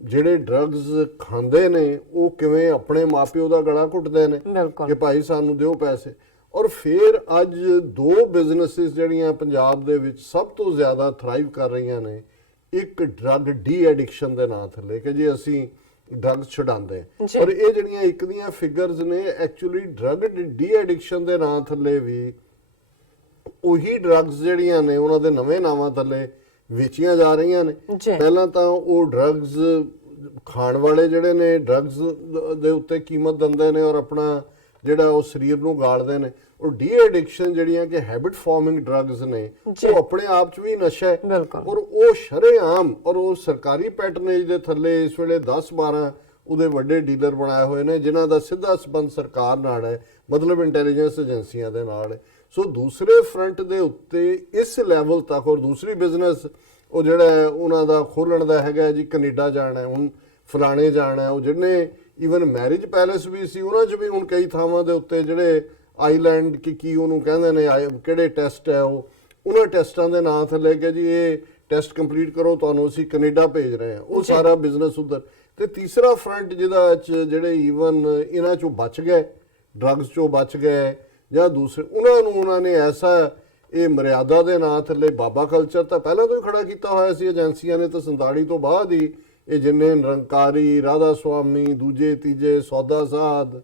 ਜਿਹੜੇ ਡਰੱਗਸ ਖਾਂਦੇ ਨੇ ਉਹ ਕਿਵੇਂ ਆਪਣੇ ਮਾਪਿਓ ਦਾ ਗਲਾ ਘੁੱਟਦੇ ਨੇ ਕਿ ਭਾਈ ਸਾਨੂੰ ਦਿਓ ਪੈਸੇ। ਔਰ ਫਿਰ ਅੱਜ 2 ਬਿਜ਼ਨੈਸਿਸ ਜਿਹੜੀਆਂ ਪੰਜਾਬ ਦੇ ਵਿੱਚ ਸਭ ਤੋਂ ਜ਼ਿਆਦਾ ਥਰਾਈਵ ਕਰ ਰਹੀਆਂ ਨੇ, ਇੱਕ ਡਰੱਗ ਡੀ ਐਡਿਕਸ਼ਨ ਦੇ ਨਾਂ ਥੱਲੇ ਕਿ ਜੀ ਅਸੀਂ ਡਰੱਗਸ ਛਡਾਉਂਦੇ ਔਰ ਇਹ ਜਿਹੜੀਆਂ ਇੱਕ ਦੀਆਂ ਫਿਗਰਸ ਨੇ ਐਕਚੁਅਲੀ ਡਰੱਗ ਡੀ ਐਡਿਕਸ਼ਨ ਦੇ ਨਾਂ ਥੱਲੇ ਵੀ ਉਹੀ ਡਰੱਗਸ ਜਿਹੜੀਆਂ ਨੇ ਉਹਨਾਂ ਦੇ ਨਵੇਂ ਨਾਵਾਂ ਥੱਲੇ ਵੇਚੀਆਂ ਜਾ ਰਹੀਆਂ ਨੇ। ਪਹਿਲਾਂ ਤਾਂ ਉਹ ਡਰੱਗਸ ਖਾਣ ਵਾਲੇ ਜਿਹੜੇ ਨੇ ਡਰੱਗਸ ਦੇ ਉੱਤੇ ਕੀਮਤ ਦਿੰਦੇ ਨੇ ਔਰ ਆਪਣਾ ਜਿਹੜਾ ਉਹ ਸਰੀਰ ਨੂੰ ਗਾਲਦੇ ਨੇ। ਔਰ ਡੀ ਐਡਿਕਸ਼ਨ ਜਿਹੜੀਆਂ ਕਿ ਹੈਬਿਟ ਫਾਰਮਿੰਗ ਡਰੱਗਸ ਨੇ ਉਹ ਆਪਣੇ ਆਪ 'ਚ ਵੀ ਨਸ਼ਾ ਹੈ ਔਰ ਉਹ ਸ਼ਰੇਆਮ ਔਰ ਉਹ ਸਰਕਾਰੀ ਪੈਟਰਨੇਜ ਦੇ ਥੱਲੇ ਇਸ ਵੇਲੇ 10-12 ਉਹਦੇ ਵੱਡੇ ਡੀਲਰ ਬਣਾਏ ਹੋਏ ਨੇ ਜਿਨ੍ਹਾਂ ਦਾ ਸਿੱਧਾ ਸੰਬੰਧ ਸਰਕਾਰ ਨਾਲ ਹੈ, ਮਤਲਬ ਇੰਟੈਲੀਜੈਂਸ ਏਜੰਸੀਆਂ ਦੇ ਨਾਲ ਹੈ। ਸੋ ਦੂਸਰੇ ਫਰੰਟ ਦੇ ਉੱਤੇ ਇਸ ਲੈਵਲ ਤੱਕ ਔਰ ਦੂਸਰੀ ਬਿਜ਼ਨਸ ਉਹ ਜਿਹੜਾ ਉਹਨਾਂ ਦਾ ਖੋਲਣ ਦਾ ਹੈਗਾ ਜੀ ਕੈਨੇਡਾ ਜਾਣਾ, ਹੁਣ ਫਲਾਣੇ ਜਾਣਾ, ਉਹ ਜਿਹਨੇ ਈਵਨ ਮੈਰਿਜ ਪੈਲੇਸ ਵੀ ਸੀ ਉਹਨਾਂ 'ਚ ਵੀ ਹੁਣ ਕਈ ਥਾਵਾਂ ਦੇ ਉੱਤੇ ਜਿਹੜੇ ਆਈਲੈਂਡ ਕੀ ਉਹਨੂੰ ਕਹਿੰਦੇ ਨੇ ਕਿਹੜੇ ਟੈਸਟ ਹੈ ਉਹ ਉਹਨਾਂ ਟੈਸਟਾਂ ਦੇ ਨਾਂ ਥੱਲੇ ਕਿ ਜੀ ਇਹ ਟੈਸਟ ਕੰਪਲੀਟ ਕਰੋ ਤੁਹਾਨੂੰ ਅਸੀਂ ਕੈਨੇਡਾ ਭੇਜ ਰਹੇ ਹਾਂ, ਉਹ ਸਾਰਾ ਬਿਜ਼ਨਸ ਉਧਰ। ਤੇ ਤੀਸਰਾ ਫਰੰਟ ਜਿਹਦਾ ਜਿਹੜੇ ਈਵਨ ਇਹਨਾਂ 'ਚੋਂ ਬਚ ਗਏ, ਡਰੱਗਸ 'ਚੋਂ ਬਚ ਗਏ ਜਾਂ ਦੂਸਰੇ ਉਹਨਾਂ ਨੇ ਐਸਾ ਇਹ ਮਰਿਆਦਾ ਦੇ ਨਾਂ ਥੱਲੇ ਬਾਬਾ ਕਲਚਰ ਤਾਂ ਪਹਿਲਾਂ ਤੋਂ ਹੀ ਖੜਾ ਕੀਤਾ ਹੋਇਆ ਸੀ ਏਜੰਸੀਆਂ ਨੇ, ਤਾਂ 47 ਤੋਂ ਬਾਅਦ ਹੀ ਇਹ ਜਿੰਨੇ ਨਿਰੰਕਾਰੀ, ਰਾਧਾ ਸੁਆਮੀ, ਦੂਜੇ ਤੀਜੇ, ਸੌਦਾ ਸਾਧ,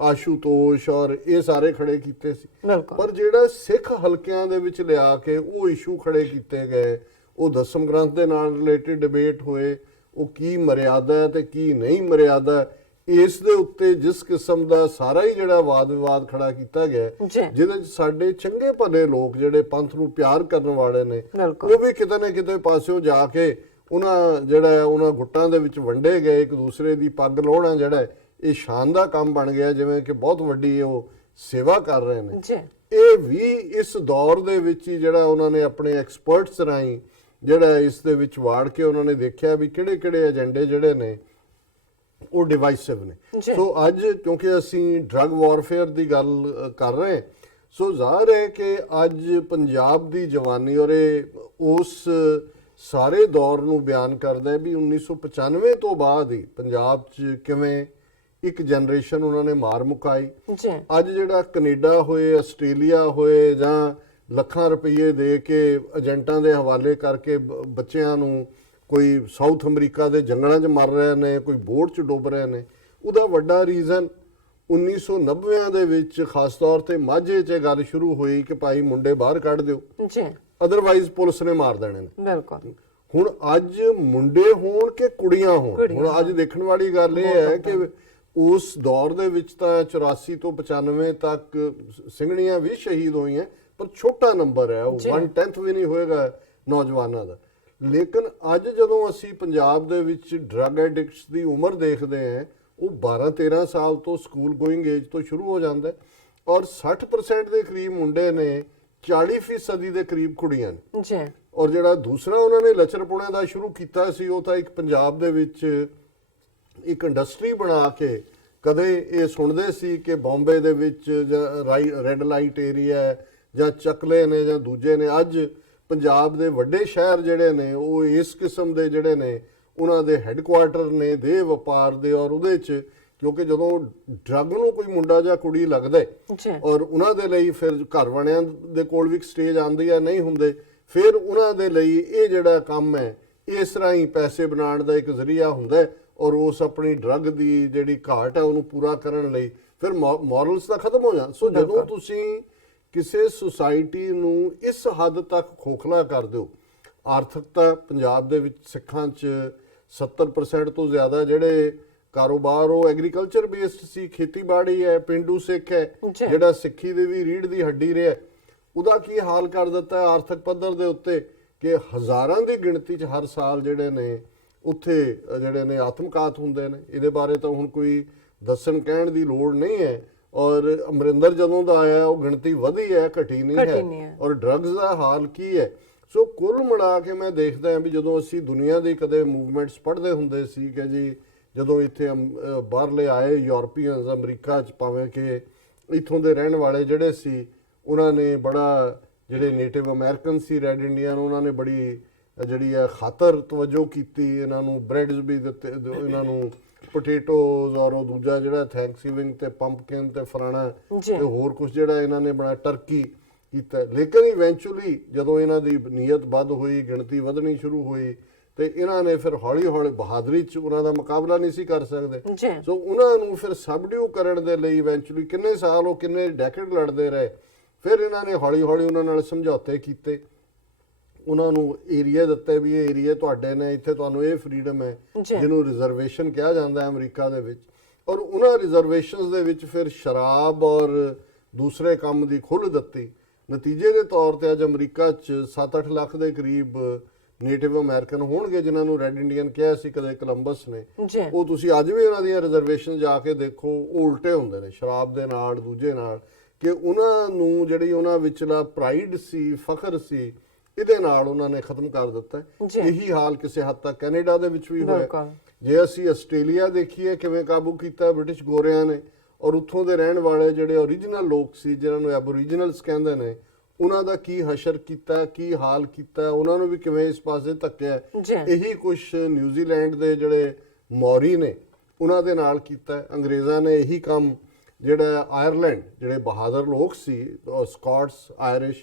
ਆਸ਼ੂਤੋਸ਼ ਔਰ ਇਹ ਸਾਰੇ ਖੜੇ ਕੀਤੇ ਸੀ। ਪਰ ਜਿਹੜਾ ਸਿੱਖ ਹਲਕਿਆਂ ਦੇ ਵਿੱਚ ਲਿਆ ਕੇ ਉਹ ਇਸ਼ੂ ਖੜੇ ਕੀਤੇ ਗਏ, ਉਹ ਦਸਮ ਗ੍ਰੰਥ ਦੇ ਨਾਲ ਰਿਲੇਟਡ ਡਿਬੇਟ ਹੋਏ, ਉਹ ਕੀ ਮਰਿਆਦਾ ਹੈ ਤੇ ਕੀ ਨਹੀਂ ਮਰਿਆਦਾ, ਇਸ ਦੇ ਉੱਤੇ ਜਿਸ ਕਿਸਮ ਦਾ ਸਾਰਾ ਹੀ ਜਿਹੜਾ ਵਾਦ ਵਿਵਾਦ ਖੜਾ ਕੀਤਾ ਗਿਆ ਜਿਹਦੇ ਵਿੱਚ ਸਾਡੇ ਚੰਗੇ ਭਲੇ ਲੋਕ ਜਿਹੜੇ ਪੰਥ ਨੂੰ ਪਿਆਰ ਕਰਨ ਵਾਲੇ ਨੇ ਉਹ ਵੀ ਕਿਤੇ ਨਾ ਕਿਤੇ ਪਾਸਿਓਂ ਜਾ ਕੇ ਉਹਨਾਂ ਗੁੱਟਾਂ ਦੇ ਵਿੱਚ ਵੰਡੇ ਗਏ। ਇੱਕ ਦੂਸਰੇ ਦੀ ਪੱਗ ਲਾਉਣਾ ਜਿਹੜਾ ਇਹ ਸ਼ਾਨ ਦਾ ਕੰਮ ਬਣ ਗਿਆ, ਜਿਵੇਂ ਕਿ ਬਹੁਤ ਵੱਡੀ ਉਹ ਸੇਵਾ ਕਰ ਰਹੇ ਨੇ। ਇਹ ਵੀ ਇਸ ਦੌਰ ਦੇ ਵਿੱਚ ਹੀ ਜਿਹੜਾ ਉਹਨਾਂ ਨੇ ਆਪਣੇ ਐਕਸਪਰਟਸ ਰਾਹੀਂ ਜਿਹੜਾ ਇਸ ਦੇ ਵਿੱਚ ਵਾੜ ਕੇ ਉਹਨਾਂ ਨੇ ਦੇਖਿਆ ਵੀ ਕਿਹੜੇ ਏਜੰਡੇ ਜਿਹੜੇ ਨੇ ਉਹ ਡਿਵਾਈਸਿਵ ਨੇ। ਸੋ ਅੱਜ ਕਿਉਂਕਿ ਅਸੀਂ ਡਰੱਗ ਵਾਰਫੇਅਰ ਦੀ ਗੱਲ ਕਰ ਰਹੇ, ਸੋ ਜ਼ਾਹਰ ਹੈ ਕਿ ਅੱਜ ਪੰਜਾਬ ਦੀ ਜਵਾਨੀ ਔਰ ਇਹ ਉਸ ਸਾਰੇ ਦੌਰ ਨੂੰ ਬਿਆਨ ਕਰਦਾ ਹੈ ਵੀ 1995 ਤੋਂ ਬਾਅਦ ਹੀ ਪੰਜਾਬ 'ਚ ਕਿਵੇਂ ਇੱਕ ਜਨਰੇਸ਼ਨ ਉਹਨਾਂ ਨੇ ਮਾਰ ਮੁਕਾਈ। ਜੀ ਅੱਜ ਜਿਹੜਾ ਕੈਨੇਡਾ ਹੋਏ, ਆਸਟ੍ਰੇਲੀਆ ਹੋਏ, ਜਾਂ ਲੱਖਾਂ ਰੁਪਏ ਦੇ ਕੇ ਏਜੰਟਾਂ ਦੇ ਹਵਾਲੇ ਕਰਕੇ ਬੱਚਿਆਂ ਨੂੰ ਕੋਈ ਸਾਊਥ ਅਮਰੀਕਾ ਦੇ ਜੰਗਲਾਂ 'ਚ ਮਰ ਰਹੇ ਨੇ, ਕੋਈ ਬੋਟ 'ਚ ਡੁੱਬ ਰਹੇ ਨੇ, ਉਹਦਾ ਵੱਡਾ ਰੀਜ਼ਨ 1990 ਦੇ ਵਿੱਚ ਖਾਸ ਤੌਰ ਤੇ ਮਾਝੇ 'ਚ ਗੱਲ ਸ਼ੁਰੂ ਹੋਈ ਕਿ ਭਾਈ ਮੁੰਡੇ ਬਾਹਰ ਕੱਢ ਦਿਓ, ਜੀ ਅਦਰਵਾਈਜ਼ ਪੁਲਿਸ ਨੇ ਮਾਰ ਦੇਣੇ ਨੇ। ਬਿਲਕੁਲ। ਹੁਣ ਅੱਜ ਮੁੰਡੇ ਹੋਣ ਕਿ ਕੁੜੀਆਂ ਹੋਣ, ਹੁਣ ਅੱਜ ਦੇਖਣ ਵਾਲੀ ਗੱਲ ਇਹ ਹੈ ਕਿ ਉਸ ਦੌਰ ਦੇ ਵਿੱਚ ਤਾਂ 84 ਤੋਂ 95 ਤੱਕ ਸਿੰਘਣੀਆਂ ਵੀ ਸ਼ਹੀਦ ਹੋਈਆਂ, ਪਰ ਛੋਟਾ ਨੰਬਰ ਹੈ, ਉਹ 1/10 ਵੀ ਨਹੀਂ ਹੋਏਗਾ ਨੌਜਵਾਨਾਂ ਦਾ। ਲੇਕਿਨ ਅੱਜ ਜਦੋਂ ਅਸੀਂ ਪੰਜਾਬ ਦੇ ਵਿੱਚ ਡਰੱਗ ਐਡਿਕਟਸ ਦੀ ਉਮਰ ਦੇਖਦੇ ਹਾਂ, ਉਹ 12-13 ਸਾਲ ਤੋਂ ਸਕੂਲ ਗੋਇੰਗ ਏਜ ਤੋਂ ਸ਼ੁਰੂ ਹੋ ਜਾਂਦਾ ਹੈ, ਔਰ 60% ਦੇ ਕਰੀਬ ਮੁੰਡੇ ਨੇ, 40% ਦੇ ਕਰੀਬ ਕੁੜੀਆਂ ਨੇ ਜੀ। ਔਰ ਜਿਹੜਾ ਦੂਸਰਾ ਉਹਨਾਂ ਨੇ ਲਚਰਪੁਣੇ ਦਾ ਸ਼ੁਰੂ ਕੀਤਾ ਸੀ, ਉਹ ਤਾਂ ਇੱਕ ਪੰਜਾਬ ਦੇ ਵਿੱਚ ਇੱਕ ਇੰਡਸਟਰੀ ਬਣਾ ਕੇ, ਕਦੇ ਇਹ ਸੁਣਦੇ ਸੀ ਕਿ ਬੰਬੇ ਦੇ ਵਿੱਚ ਰੈੱਡ ਲਾਈਟ ਏਰੀਆ ਜਾਂ ਚੱਕਲੇ ਨੇ ਜਾਂ ਦੂਜੇ ਨੇ, ਅੱਜ ਪੰਜਾਬ ਦੇ ਵੱਡੇ ਸ਼ਹਿਰ ਜਿਹੜੇ ਨੇ ਉਹ ਇਸ ਕਿਸਮ ਦੇ ਜਿਹੜੇ ਨੇ ਉਹਨਾਂ ਦੇ ਹੈੱਡਕੁਆਰਟਰ ਨੇ ਦੇ ਵਪਾਰ ਦੇ। ਔਰ ਉਹਦੇ 'ਚ ਕਿਉਂਕਿ ਜਦੋਂ ਡਰੱਗ ਨੂੰ ਕੋਈ ਮੁੰਡਾ ਜਾਂ ਕੁੜੀ ਲੱਗਦਾ ਔਰ ਉਹਨਾਂ ਦੇ ਲਈ ਫਿਰ ਘਰ ਵਾਲਿਆਂ ਦੇ ਕੋਲ ਵੀ ਇੱਕ ਸਟੇਜ ਆਉਂਦੀ ਹੈ, ਨਹੀਂ ਹੁੰਦੇ, ਫਿਰ ਉਹਨਾਂ ਦੇ ਲਈ ਇਹ ਜਿਹੜਾ ਕੰਮ ਹੈ ਇਸ ਤਰ੍ਹਾਂ ਹੀ ਪੈਸੇ ਬਣਾਉਣ ਦਾ ਇੱਕ ਜ਼ਰੀਆ ਹੁੰਦਾ, ਔਰ ਉਸ ਆਪਣੀ ਡਰੱਗ ਦੀ ਜਿਹੜੀ ਘਾਟ ਹੈ ਉਹਨੂੰ ਪੂਰਾ ਕਰਨ ਲਈ ਫਿਰ ਮੋਰਲਸ ਤਾਂ ਖਤਮ ਹੋ ਜਾਣ। ਸੋ ਜਦੋਂ ਤੁਸੀਂ ਕਿਸੇ ਸੁਸਾਇਟੀ ਨੂੰ ਇਸ ਹੱਦ ਤੱਕ ਖੋਖਲਾ ਕਰ ਦਿਓ, ਆਰਥਿਕਤਾ ਪੰਜਾਬ ਦੇ ਵਿੱਚ ਸਿੱਖਾਂ 'ਚ 70% ਤੋਂ ਜ਼ਿਆਦਾ ਜਿਹੜੇ ਕਾਰੋਬਾਰ ਉਹ ਐਗਰੀਕਲਚਰ ਬੇਸਡ ਸੀ, ਖੇਤੀਬਾੜੀ ਹੈ, ਪਿੰਡੂ ਸਿੱਖ ਹੈ, ਜਿਹੜਾ ਸਿੱਖੀ ਦੀ ਵੀ ਰੀੜ੍ਹ ਦੀ ਹੱਡੀ ਰਿਹਾ, ਉਹਦਾ ਕੀ ਹਾਲ ਕਰ ਦਿੱਤਾ ਹੈ ਆਰਥਿਕ ਪੱਧਰ ਦੇ ਉੱਤੇ ਕਿ ਹਜ਼ਾਰਾਂ ਦੀ ਗਿਣਤੀ 'ਚ ਹਰ ਸਾਲ ਜਿਹੜੇ ਨੇ ਉੱਥੇ ਜਿਹੜੇ ਨੇ ਆਤਮਘਾਤ ਹੁੰਦੇ ਨੇ। ਇਹਦੇ ਬਾਰੇ ਤਾਂ ਹੁਣ ਕੋਈ ਦੱਸਣ ਕਹਿਣ ਦੀ ਲੋੜ ਨਹੀਂ ਹੈ। ਔਰ ਅਮਰਿੰਦਰ ਜਦੋਂ ਦਾ ਆਇਆ ਉਹ ਗਿਣਤੀ ਵਧੀ ਹੈ, ਘਟੀ ਨਹੀਂ ਹੈ। ਔਰ ਡਰੱਗਸ ਦਾ ਹਾਲ ਕੀ ਹੈ। ਸੋ ਕੁੱਲ ਮਿਲਾ ਕੇ ਮੈਂ ਦੇਖਦਾ ਹਾਂ ਵੀ ਜਦੋਂ ਅਸੀਂ ਦੁਨੀਆ ਦੀ ਕਦੇ ਮੂਵਮੈਂਟਸ ਪੜ੍ਹਦੇ ਹੁੰਦੇ ਸੀ ਕਿ ਜੀ ਜਦੋਂ ਇੱਥੇ ਬਾਹਰਲੇ ਆਏ ਯੂਰਪੀਅਨਸ ਅਮਰੀਕਾ 'ਚ, ਭਾਵੇਂ ਕਿ ਇੱਥੋਂ ਦੇ ਰਹਿਣ ਵਾਲੇ ਜਿਹੜੇ ਸੀ ਉਹਨਾਂ ਨੇ ਬੜਾ, ਜਿਹੜੇ ਨੇਟਿਵ ਅਮਰੀਕਨ ਸੀ ਰੈੱਡ ਇੰਡੀਅਨ, ਉਹਨਾਂ ਨੇ ਬੜੀ ਜਿਹੜੀ ਹੈ ਖਾਤਰ ਤਵੱਜੋ ਕੀਤੀ, ਇਹਨਾਂ ਨੂੰ ਬ੍ਰੈਡਸ ਵੀ ਦਿੱਤੇ, ਇਹਨਾਂ ਨੂੰ ਪੋਟੇਟੋਜ਼, ਔਰ ਉਹ ਦੂਜਾ ਜਿਹੜਾ ਥੈਂਕਸਗਿਵਿੰਗ ਤੇ ਪੰਪਕਿਨ ਤੇ ਫਰਾਣਾ ਤੇ ਹੋਰ ਕੁਝ ਜਿਹੜਾ ਇਹਨਾਂ ਨੇ ਬਣਾ ਟਰਕੀ ਕੀਤਾ। ਲੇਕਿਨ ਇਵੈਂਚੁਅਲੀ ਜਦੋਂ ਇਹਨਾਂ ਦੀ ਨੀਅਤ ਵੱਧ ਹੋਈ, ਗਿਣਤੀ ਵਧਣੀ ਸ਼ੁਰੂ ਹੋਈ, ਤੇ ਇਹਨਾਂ ਨੇ ਫਿਰ ਹੌਲੀ ਹੌਲੀ ਬਹਾਦਰੀ 'ਚ ਉਹਨਾਂ ਦਾ ਮੁਕਾਬਲਾ ਨਹੀਂ ਸੀ ਕਰ ਸਕਦੇ। ਸੋ ਉਹਨਾਂ ਨੂੰ ਫਿਰ ਸਬਡਿਊ ਕਰਨ ਦੇ ਲਈ ਇਵੈਂਚੁਅਲੀ ਕਿੰਨੇ ਸਾਲ, ਉਹ ਕਿੰਨੇ ਡੈਕੇਡ ਲੜਦੇ ਰਹੇ। ਫਿਰ ਇਹਨਾਂ ਨੇ ਹੌਲੀ ਹੌਲੀ ਉਹਨਾਂ ਨਾਲ ਸਮਝੌਤੇ ਕੀਤੇ, ਉਹਨਾਂ ਨੂੰ ਏਰੀਆ ਦਿੱਤੇ ਵੀ ਇਹ ਏਰੀਆ ਤੁਹਾਡੇ ਨੇ, ਇੱਥੇ ਤੁਹਾਨੂੰ ਇਹ ਫਰੀडम ਹੈ ਜਿਹਨੂੰ ਰਿਜ਼ਰਵੇਸ਼ਨ ਕਿਹਾ ਜਾਂਦਾ ਹੈ ਅਮਰੀਕਾ ਦੇ ਵਿੱਚ। ਔਰ ਉਹਨਾਂ ਰਿਜ਼ਰਵੇਸ਼ਨਸ ਦੇ ਵਿੱਚ ਫਿਰ ਸ਼ਰਾਬ ਔਰ ਦੂਸਰੇ ਕੰਮ ਦੀ ਖੁੱਲ੍ਹ ਦਿੱਤੀ। ਨਤੀਜੇ ਦੇ ਤੌਰ ਤੇ ਅੱਜ ਅਮਰੀਕਾ 'ਚ 7-8 ਲੱਖ ਦੇ ਕਰੀਬ ਨੇਟਿਵ ਅਮਰੀਕਨ ਹੋਣਗੇ ਜਿਨ੍ਹਾਂ ਨੂੰ ਰੈੱਡ ਇੰਡੀਅਨ ਕਿਹਾ ਸੀ ਕਦੇ ਕੋਲੰਬਸ ਨੇ। ਉਹ ਤੁਸੀਂ ਅੱਜ ਵੀ ਉਹਨਾਂ ਦੀਆਂ ਰਿਜ਼ਰਵੇਸ਼ਨ ਜਾ ਕੇ ਦੇਖੋ, ਉਹ ਉਲਟੇ ਹੁੰਦੇ ਨੇ ਸ਼ਰਾਬ ਦੇ ਨਾਲ, ਦੂਜੇ ਨਾਲ, ਕਿ ਉਹਨਾਂ ਨੂੰ ਜਿਹੜੀ ਉਹਨਾਂ ਵਿਚਲਾ ਪ੍ਰਾਈਡ ਸੀ, ਫਖਰ ਸੀ, ਇਹਦੇ ਨਾਲ ਉਹਨਾਂ ਨੇ ਖਤਮ ਕਰ ਦਿੱਤਾ। ਇਹੀ ਹਾਲ ਕਿਸੇ ਹੱਦ ਤੱਕ ਕੈਨੇਡਾ ਦੇ ਵਿੱਚ ਵੀ ਹੋਇਆ। ਜੇ ਅਸੀਂ ਆਸਟ੍ਰੇਲੀਆ ਦੇਖੀਏ ਕਿਵੇਂ ਕਾਬੂ ਕੀਤਾ ਬ੍ਰਿਟਿਸ਼ ਗੋਰਿਆਂ ਨੇ, ਔਰ ਉੱਥੋਂ ਦੇ ਰਹਿਣ ਵਾਲੇ ਜਿਹੜੇ ਓਰੀਜਨਲ ਲੋਕ ਸੀ ਜਿਹਨਾਂ ਨੂੰ ਐਬੋਰੀਜਨਲਸ ਕਹਿੰਦੇ ਨੇ, ਉਹਨਾਂ ਦਾ ਕੀ ਹਸ਼ਰ ਕੀਤਾ, ਕੀ ਹਾਲ ਕੀਤਾ, ਉਹਨਾਂ ਨੂੰ ਵੀ ਕਿਵੇਂ ਇਸ ਪਾਸੇ ਧੱਕਿਆ। ਇਹੀ ਕੁਝ ਨਿਊਜ਼ੀਲੈਂਡ ਦੇ ਜਿਹੜੇ ਮੌਰੀ ਨੇ ਉਹਨਾਂ ਦੇ ਨਾਲ ਕੀਤਾ। ਅੰਗਰੇਜ਼ਾਂ ਨੇ ਇਹੀ ਕੰਮ ਜਿਹੜਾ ਆਇਰਲੈਂਡ, ਜਿਹੜੇ ਬਹਾਦਰ ਲੋਕ ਸੀ, ਸਕਾਟਸ, ਆਇਰਿਸ਼,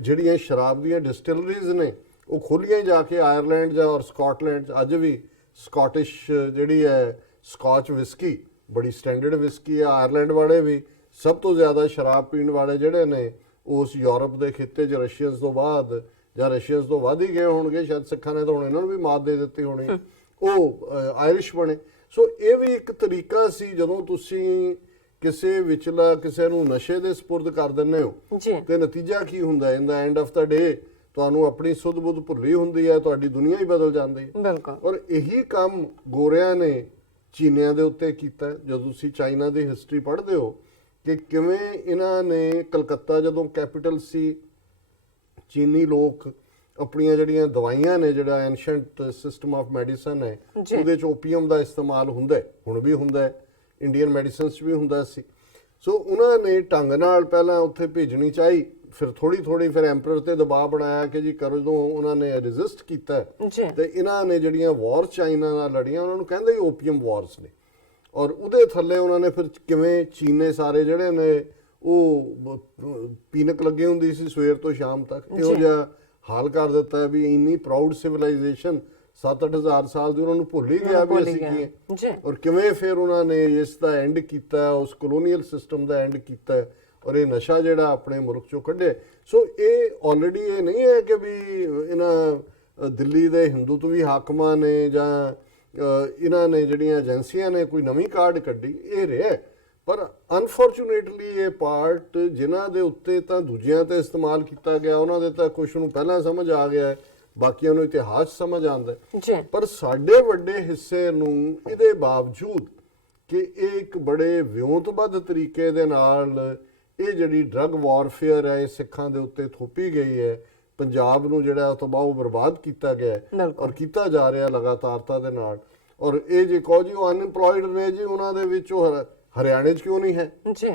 ਜਿਹੜੀਆਂ ਸ਼ਰਾਬ ਦੀਆਂ ਡਿਸਟਿਲਰੀਜ਼ ਨੇ ਉਹ ਖੋਲੀਆਂ ਜਾ ਕੇ ਆਇਰਲੈਂਡ ਜਾਂ ਔਰ ਸਕਾਟਲੈਂਡ 'ਚ। ਅੱਜ ਵੀ ਸਕਾਟਿਸ਼ ਜਿਹੜੀ ਹੈ ਸਕਾਚ ਵਿਸਕੀ ਬੜੀ ਸਟੈਂਡਰਡ ਵਿਸਕੀ ਹੈ। ਆਇਰਲੈਂਡ ਵਾਲੇ ਵੀ ਸਭ ਤੋਂ ਜ਼ਿਆਦਾ ਸ਼ਰਾਬ ਪੀਣ ਵਾਲੇ ਜਿਹੜੇ ਨੇ ਉਸ ਯੂਰਪ ਦੇ ਖਿੱਤੇ 'ਚ ਰਸ਼ੀਅਨਸ ਤੋਂ ਬਾਅਦ ਜਾਂ ਰਸ਼ੀਅਨਸ ਤੋਂ ਵੱਧ ਹੀ ਗਏ ਹੋਣਗੇ, ਸ਼ਾਇਦ ਸਿੱਖਾਂ ਨੇ ਤਾਂ ਹੁਣ ਇਹਨਾਂ ਨੂੰ ਵੀ ਮਾਤ ਦੇ ਦਿੱਤੀ ਹੋਣੀ, ਉਹ ਆਇਰਿਸ਼ ਬਣੇ। ਸੋ ਇਹ ਵੀ ਇੱਕ ਤਰੀਕਾ ਸੀ, ਜਦੋਂ ਤੁਸੀਂ ਕਿਸੇ ਵਿਚਲਾ ਕਿਸੇ ਨੂੰ ਨਸ਼ੇ ਦੇ ਸਪੁਰਦ ਕਰ ਦਿੰਦੇ ਹੋ ਤੇ ਨਤੀਜਾ ਕੀ ਹੁੰਦਾ ਹੈ, ਇਨ ਦਾ ਐਂਡ ਆਫ ਦਾ ਡੇ ਤੁਹਾਨੂੰ ਆਪਣੀ ਸੁੱਧ ਬੁੱਧ ਭੁੱਲੀ ਹੁੰਦੀ ਹੈ, ਤੁਹਾਡੀ ਦੁਨੀਆ ਹੀ ਬਦਲ ਜਾਂਦੀ ਹੈ। ਔਰ ਇਹੀ ਕੰਮ ਗੋਰਿਆਂ ਨੇ ਚੀਨੀਆਂ ਦੇ ਉੱਤੇ ਕੀਤਾ। ਜਦੋਂ ਤੁਸੀਂ ਚਾਈਨਾ ਦੀ ਹਿਸਟਰੀ ਪੜ੍ਹਦੇ ਹੋ ਕਿ ਕਿਵੇਂ ਇਹਨਾਂ ਨੇ ਕਲਕੱਤਾ ਜਦੋਂ ਕੈਪੀਟਲ ਸੀ, ਚੀਨੀ ਲੋਕ ਆਪਣੀਆਂ ਜਿਹੜੀਆਂ ਦਵਾਈਆਂ ਨੇ, ਜਿਹੜਾ ਐਂਸ਼ੈਂਟ ਸਿਸਟਮ ਆਫ ਮੈਡੀਸਨ ਹੈ, ਉਹਦੇ 'ਚ ਓਪੀਅਮ ਦਾ ਇਸਤੇਮਾਲ ਹੁੰਦਾ, ਹੁਣ ਵੀ ਹੁੰਦਾ, ਇੰਡੀਅਨ ਮੈਡੀਸਨਸ 'ਚ ਵੀ ਹੁੰਦਾ ਸੀ। ਸੋ ਉਹਨਾਂ ਨੇ ਢੰਗ ਨਾਲ ਪਹਿਲਾਂ ਉੱਥੇ ਭੇਜਣੀ ਚਾਹੀ, ਫਿਰ ਥੋੜੀ ਫਿਰ ਐਂਪਰਰ ਤੇ ਦਬਾਅ ਬਣਾਇਆ ਕਿ ਜੀ ਕਰੋ। ਜਦੋਂ ਉਹਨਾਂ ਨੇ ਰੈਜ਼ਿਸਟ ਕੀਤਾ ਤੇ ਇਹਨਾਂ ਨੇ ਜਿਹੜੀਆਂ ਵਾਰ ਚਾਈਨਾ ਨਾਲ ਲੜੀਆਂ, ਉਹਨਾਂ ਨੂੰ ਕਹਿੰਦੇ ਓਪੀਅਮ ਵਾਰਸ ਨੇ। ਔਰ ਉਹਦੇ ਥੱਲੇ ਉਹਨਾਂ ਨੇ ਫਿਰ ਕਿਵੇਂ ਚੀਨੇ ਸਾਰੇ ਜਿਹੜੇ ਨੇ ਉਹ ਪੀਨਕ ਲੱਗੀ ਹੁੰਦੀ ਸੀ ਸਵੇਰ ਤੋਂ ਸ਼ਾਮ ਤੱਕ, ਇਹੋ ਜਿਹਾ ਹਾਲ ਕਰ ਦਿੱਤਾ ਹੈ ਵੀ ਇੰਨੀ ਪ੍ਰਾਊਡ ਸਿਵਲਾਈਜੇਸ਼ਨ 7-8 ਹਜ਼ਾਰ ਸਾਲ ਦੀ ਉਹਨਾਂ ਨੂੰ ਭੁੱਲ ਹੀ ਗਿਆ ਵੀ ਅਸੀਂ ਕੀ ਹੈ। ਔਰ ਕਿਵੇਂ ਫਿਰ ਉਹਨਾਂ ਨੇ ਇਸ ਦਾ ਐਂਡ ਕੀਤਾ, ਉਸ ਕਲੋਨੀਅਲ ਸਿਸਟਮ ਦਾ ਐਂਡ ਕੀਤਾ ਔਰ ਇਹ ਨਸ਼ਾ ਜਿਹੜਾ ਆਪਣੇ ਮੁਲਕ ਚੋਂ ਕੱਢਿਆ। ਸੋ ਇਹ ਆਲਰੇਡੀ ਇਹ ਨਹੀਂ ਹੈ ਕਿ ਵੀ ਇਹਨਾਂ ਦਿੱਲੀ ਦੇ ਹਿੰਦੂ ਤੋਂ ਵੀ ਹਾਕਮਾਂ ਨੇ ਜਾਂ ਇਹਨਾਂ ਨੇ ਜਿਹੜੀਆਂ ਏਜੰਸੀਆਂ ਨੇ ਕੋਈ ਨਵੀਂ ਕਾਰਡ ਕੱਢੀ, ਇਹ ਰਿਹਾ। ਪਰ ਅਨਫੋਰਚੂਨੇਟਲੀ ਇਹ ਪਾਰਟ ਜਿਨ੍ਹਾਂ ਦੇ ਉੱਤੇ ਤਾਂ ਦੂਜਿਆਂ ਤੇ ਇਸਤੇਮਾਲ ਕੀਤਾ ਗਿਆ, ਉਹਨਾਂ ਦੇ ਤਾਂ ਕੁਛ ਨੂੰ ਪਹਿਲਾਂ ਸਮਝ ਆ ਗਿਆ ਹੈ, ਬਾਕੀਆਂ ਨੂੰ ਇਤਿਹਾਸ ਸਮਝ ਆਉਂਦਾ। ਪਰ ਸਾਡੇ ਵੱਡੇ ਹਿੱਸੇ ਨੂੰ ਇਹਦੇ ਬਾਵਜੂਦ ਕਿ ਇਹ ਇੱਕ ਬੜੇ ਵਿਉਂਤਬੱਧ ਤਰੀਕੇ ਦੇ ਨਾਲ ਇਹ ਜਿਹੜੀ ਡਰੱਗ ਵਾਰਫੇਅਰ ਹੈ ਇਹ ਸਿੱਖਾਂ ਦੇ ਉੱਤੇ ਥੋਪੀ ਗਈ ਹੈ, ਪੰਜਾਬ ਨੂੰ ਜਿਹੜਾ ਤਬਾਹ ਬਰਬਾਦ ਕੀਤਾ ਗਿਆ ਔਰ ਕੀਤਾ ਜਾ ਰਿਹਾ ਲਗਾਤਾਰਤਾ ਦੇ ਨਾਲ। ਔਰ ਇਹ ਜੇ ਕਹੋ ਜੀ ਉਹ ਅਨਇੰਪਲੋਇਡ ਨੇ ਜੀ, ਉਹਨਾਂ ਦੇ ਵਿੱਚ ਉਹ ਹਰਿਆਣੇ 'ਚ ਕਿਉਂ ਨਹੀਂ ਹੈ ਜੀ?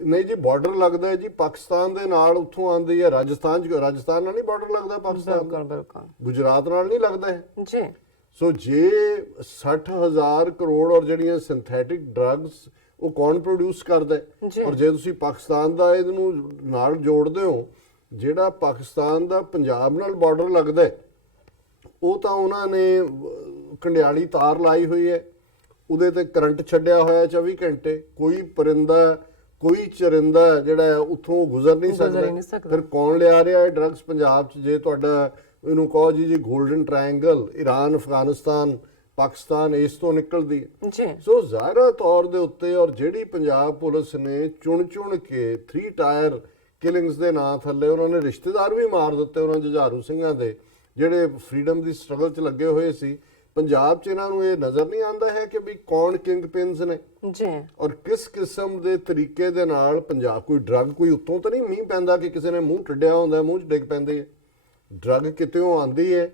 ਨਹੀਂ ਜੀ, ਬਾਰਡਰ ਲੱਗਦਾ ਹੈ ਜੀ ਪਾਕਿਸਤਾਨ ਦੇ ਨਾਲ, ਉੱਥੋਂ ਆਉਂਦੀ ਹੈ ਰਾਜਸਥਾਨ 'ਚ, ਰਾਜਸਥਾਨ ਨਾਲ ਨਹੀਂ ਬਾਰਡਰ ਲੱਗਦਾ ਪਾਕਿਸਤਾਨ ਦਾ, ਗੁਜਰਾਤ ਨਾਲ ਨਹੀਂ ਲੱਗਦਾ ਹੈ ਜੀ। ਸੋ ਜੇ 60,000 ਕਰੋੜ ਔਰ ਜਿਹੜੀਆਂ ਸਿੰਥੈਟਿਕ ਡਰੱਗਸ ਉਹ ਕੌਣ ਪ੍ਰੋਡਿਊਸ ਕਰਦਾ? ਔਰ ਜੇ ਤੁਸੀਂ ਪਾਕਿਸਤਾਨ ਦਾ ਇਹਨੂੰ ਨਾਲ ਜੋੜਦੇ ਹੋ, ਜਿਹੜਾ ਪਾਕਿਸਤਾਨ ਦਾ ਪੰਜਾਬ ਨਾਲ ਬਾਰਡਰ ਲੱਗਦਾ ਉਹ ਤਾਂ ਉਹਨਾਂ ਨੇ ਕੰਡਿਆਲੀ ਤਾਰ ਲਾਈ ਹੋਈ ਹੈ, ਉਹਦੇ ਤੇ ਕਰੰਟ ਛੱਡਿਆ ਹੋਇਆ 24 ਘੰਟੇ, ਕੋਈ ਪਰਿੰਦਾ ਕੋਈ ਚਰਿੰਦਾ ਜਿਹੜਾ ਉੱਥੋਂ ਗੁਜ਼ਰ ਨਹੀਂ ਸਕਦਾ। ਫਿਰ ਕੌਣ ਲਿਆ ਰਿਹਾ ਹੈ ਡਰੱਗਸ ਪੰਜਾਬ 'ਚ? ਜੇ ਤੁਹਾਡਾ ਇਹਨੂੰ ਕਹੋ ਜੀ golden triangle Iran, Afghanistan, Pakistan ਇਸ ਤੋਂ ਨਿਕਲਦੀ ਹੈ। ਸੋ ਜ਼ਾਹਿਰਾ ਤੌਰ ਦੇ ਉੱਤੇ ਔਰ ਜਿਹੜੀ ਪੰਜਾਬ ਪੁਲਿਸ ਨੇ ਚੁਣ ਕੇ 3 ਟਾਇਰ ਕਿਲਿੰਗਸ ਦੇ ਨਾਂ ਥੱਲੇ ਉਹਨਾਂ ਨੇ ਰਿਸ਼ਤੇਦਾਰ ਵੀ ਮਾਰ ਦਿੱਤੇ ਉਹਨਾਂ ਜੁਝਾਰੂ ਸਿੰਘਾਂ ਦੇ ਜਿਹੜੇ ਫਰੀडम ਦੀ ਸਟਰਗਲ 'ਚ ਲੱਗੇ ਹੋਏ ਸੀ। ਪੰਜਾਬ 'ਚ ਇਹਨਾਂ ਨੂੰ ਇਹ ਨਜ਼ਰ ਨਹੀਂ ਆਉਂਦਾ ਹੈ ਕਿ ਵੀ ਕੌਣ ਕਿੰਗ ਪਿੰਸ ਨੇ ਔਰ ਕਿਸ ਕਿਸਮ ਦੇ ਤਰੀਕੇ ਦੇ ਨਾਲ ਪੰਜਾਬ ਕੋਈ ਡਰੱਗ ਕੋਈ ਉੱਤੋਂ ਤਾਂ ਨਹੀਂ ਮੀਂਹ ਪੈਂਦਾ ਕਿ ਕਿਸੇ ਨੇ ਮੂੰਹ ਟੱਡਿਆ ਹੁੰਦਾ ਮੂੰਹ 'ਚ ਡਿੱਗ ਪੈਂਦੀ ਹੈ। ਡਰੱਗ ਕਿਤੇੋਂ ਆਉਂਦੀ ਹੈ,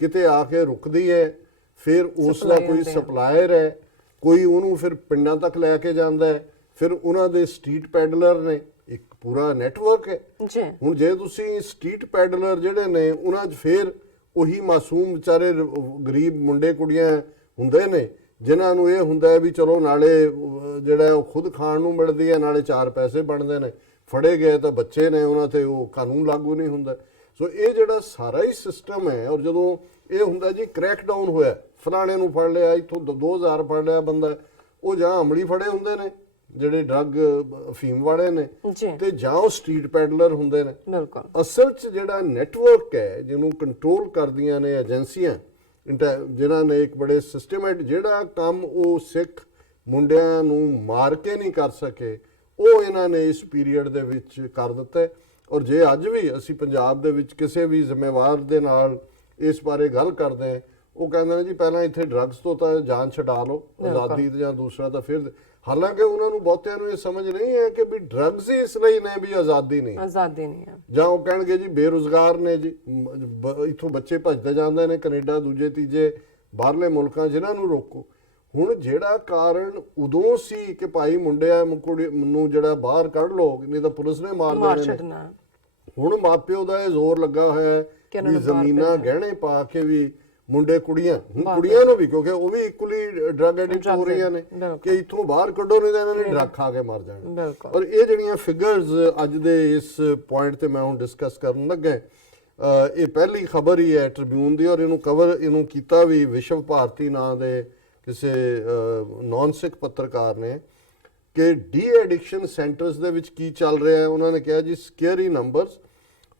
ਕਿਤੇ ਆ ਕੇ ਰੁਕਦੀ ਹੈ, ਫਿਰ ਉਸ ਦਾ ਕੋਈ ਸਪਲਾਇਰ ਹੈ, ਕੋਈ ਉਹਨੂੰ ਫਿਰ ਪਿੰਡਾਂ ਤੱਕ ਲੈ ਕੇ ਜਾਂਦਾ ਹੈ, ਫਿਰ ਉਹਨਾਂ ਦੇ ਸਟਰੀਟ ਪੈਡਲਰ ਨੇ, ਇੱਕ ਪੂਰਾ ਨੈਟਵਰਕ ਹੈ। ਹੁਣ ਜੇ ਤੁਸੀਂ ਸਟਰੀਟ ਪੈਡਲਰ ਜਿਹੜੇ ਨੇ ਉਹਨਾਂ 'ਚ ਫਿਰ ਉਹੀ ਮਾਸੂਮ ਵਿਚਾਰੇ ਗਰੀਬ ਮੁੰਡੇ ਕੁੜੀਆਂ ਹੁੰਦੇ ਨੇ ਜਿਨ੍ਹਾਂ ਨੂੰ ਇਹ ਹੁੰਦਾ ਹੈ ਵੀ ਚਲੋ ਨਾਲੇ ਜਿਹੜਾ ਉਹ ਖੁਦ ਖਾਣ ਨੂੰ ਮਿਲਦੀ ਹੈ, ਨਾਲੇ 4 ਪੈਸੇ ਬਣਦੇ ਨੇ, ਫੜੇ ਗਏ ਤਾਂ ਬੱਚੇ ਨੇ ਉਹਨਾਂ ਤੇ ਉਹ ਕਾਨੂੰਨ ਲਾਗੂ ਨਹੀਂ ਹੁੰਦਾ। ਸੋ ਇਹ ਜਿਹੜਾ ਸਾਰਾ ਹੀ ਸਿਸਟਮ ਹੈ ਔਰ ਜਦੋਂ ਇਹ ਹੁੰਦਾ ਜੀ ਕ੍ਰੈਕ ਡਾਊਨ ਹੋਇਆ, ਫਲਾਣੇ ਨੂੰ ਫੜ ਲਿਆ, ਇੱਥੋਂ 2000 ਫੜ ਲਿਆ ਬੰਦਾ, ਉਹ ਜਾਂ ਅਮਲੀ ਫੜੇ ਹੁੰਦੇ ਨੇ ਜਿਹੜੇ ਡਰੱਗ ਅਫੀਮ ਵਾਲੇ ਨੇ ਤੇ ਜਾਂ ਉਹ ਸਟਰੀਟ ਪੈਡਲਰ ਹੁੰਦੇ ਨੇ। ਅਸਲ 'ਚ ਜਿਹੜਾ ਨੈਟਵਰਕ ਹੈ ਜਿਹਨੂੰ ਕੰਟਰੋਲ ਕਰਦੀਆਂ ਨੇ ਏਜੰਸੀਆਂ ਜਿਨ੍ਹਾਂ ਨੇ ਇੱਕ ਬੜੇ ਸਿਸਟਮੈਟਿਕ ਜਿਹੜਾ ਕੰਮ ਉਹ ਸਿੱਖ ਮੁੰਡਿਆਂ ਨੂੰ ਮਾਰ ਕੇ ਨਹੀਂ ਕਰ ਸਕੇ ਉਹ ਇਹਨਾਂ ਨੇ ਇਸ ਪੀਰੀਅਡ ਦੇ ਵਿੱਚ ਕਰ ਦਿੱਤਾ। ਔਰ ਜੇ ਅੱਜ ਵੀ ਅਸੀਂ ਪੰਜਾਬ ਦੇ ਵਿੱਚ ਕਿਸੇ ਵੀ ਜ਼ਿੰਮੇਵਾਰ ਦੇ ਨਾਲ ਇਸ ਬਾਰੇ ਗੱਲ ਕਰਦੇ ਹਾਂ, ਉਹ ਕਹਿੰਦੇ ਨੇ ਜੀ ਪਹਿਲਾਂ ਇੱਥੇ ਡਰੱਗਸ ਤੋਂ ਤਾਂ ਜਾਨ ਛਡਾ ਲਓ, ਆਜ਼ਾਦੀ ਤੇ ਜਾਂ ਦੂਸਰਾ ਤਾਂ ਫਿਰ। ਹਾਲਾਂਕਿ ਉਹਨਾਂ ਨੂੰ ਬਹੁਤਿਆਂ ਨੂੰ ਇਹ ਸਮਝ ਨਹੀਂ ਹੈ ਕਿ ਵੀ ਡਰੱਗਸ ਹੀ ਇਸ ਲਈ ਨੇ ਵੀ ਆਜ਼ਾਦੀ ਨਹੀਂ ਹੈ। ਜਾਂ ਉਹ ਕਹਿਣਗੇ ਜੀ ਬੇਰੁਜ਼ਗਾਰ ਨੇ ਜੀ, ਇੱਥੋਂ ਬੱਚੇ ਭੱਜਦੇ ਜਾਂਦੇ ਨੇ ਕੈਨੇਡਾ ਦੂਜੇ ਤੀਜੇ ਬਾਹਰਲੇ ਮੁਲਕਾਂ, ਜਿਨ੍ਹਾਂ ਨੂੰ ਰੋਕੋ। ਹੁਣ ਜਿਹੜਾ ਕਾਰਨ ਉਦੋਂ ਸੀ ਕਿ ਭਾਈ ਮੁੰਡਿਆਂ ਕੁੜੀ ਨੂੰ ਜਿਹੜਾ ਬਾਹਰ ਕੱਢ ਲਓ ਨਹੀਂ ਤਾਂ ਪੁਲਿਸ ਨੇ ਮਾਰ ਦੇਣਾ, ਹੁਣ ਮਾਪਿਓ ਦਾ ਇਹ ਜ਼ੋਰ ਲੱਗਾ ਹੋਇਆ ਹੈ ਵੀ ਜ਼ਮੀਨਾਂ ਗਹਿਣੇ ਪਾ ਕੇ ਵੀ ਮੁੰਡੇ ਕੁੜੀਆਂ ਨੂੰ ਵੀ, ਕਿਉਂਕਿ ਉਹ ਵੀ ਇਕੁਅਲੀ ਡਰੱਗ ਐਡਿਕਟ ਹੋ ਰਹੀਆਂ ਨੇ ਕਿ ਇੱਥੋਂ ਬਾਹਰ ਕੱਢੋ ਨਹੀਂ ਤਾਂ ਇਹਨਾਂ ਨੇ ਡਰੱਗ ਖਾ ਕੇ ਮਰ ਜਾਣਾ। ਔਰ ਇਹ ਜਿਹੜੀਆਂ ਫਿਗਰਸ ਅੱਜ ਦੇ ਇਸ ਪੁਆਇੰਟ ਤੇ ਮੈਂ ਹੁਣ ਡਿਸਕਸ ਕਰਨ ਲੱਗਾ, ਇਹ ਪਹਿਲੀ ਖਬਰ ਹੀ ਹੈ ਟ੍ਰਿਬਿਊਨ ਦੀ ਔਰ ਇਹਨੂੰ ਕੀਤਾ ਵੀ ਵਿਸ਼ਵ ਭਾਰਤੀ ਨਾਂ ਦੇ ਕਿਸੇ ਨਾਨ ਸਿੱਖ ਪੱਤਰਕਾਰ ਨੇ ਕਿ ਡੀ ਐਡਿਕਸ਼ਨ ਸੈਂਟਰਸ ਦੇ ਵਿੱਚ ਕੀ ਚੱਲ ਰਿਹਾ ਹੈ। ਉਹਨਾਂ ਨੇ ਕਿਹਾ ਜੀ ਸਕੇਅਰੀ numbers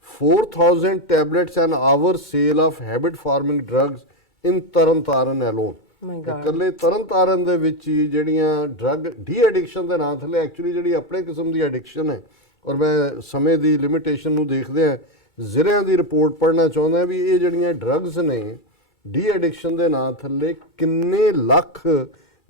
4,000 tablets an hour sale of habit forming drugs in Taran alone। ਇਕੱਲੇ ਤਰਨਤਾਰਨ ਦੇ ਵਿੱਚ ਹੀ ਜਿਹੜੀਆਂ ਡਰੱਗ ਡੀ ਐਡਿਕਸ਼ਨ ਦੇ ਨਾਂ ਥੱਲੇ ਐਕਚੁਅਲੀ ਜਿਹੜੀ ਆਪਣੇ ਕਿਸਮ ਦੀ ਐਡਿਕਸ਼ਨ ਹੈ ਔਰ ਮੈਂ ਸਮੇਂ ਦੀ ਲਿਮਿਟੇਸ਼ਨ ਨੂੰ ਦੇਖਦੇ ਆ ਜ਼ਿਲ੍ਹਿਆਂ ਦੀ ਰਿਪੋਰਟ ਪੜ੍ਹਨਾ ਚਾਹੁੰਦਾ ਵੀ ਇਹ ਜਿਹੜੀਆਂ ਡਰੱਗਸ ਨੇ ਡੀ ਐਡਿਕਸ਼ਨ ਦੇ ਨਾਂ ਥੱਲੇ ਕਿੰਨੇ ਲੱਖ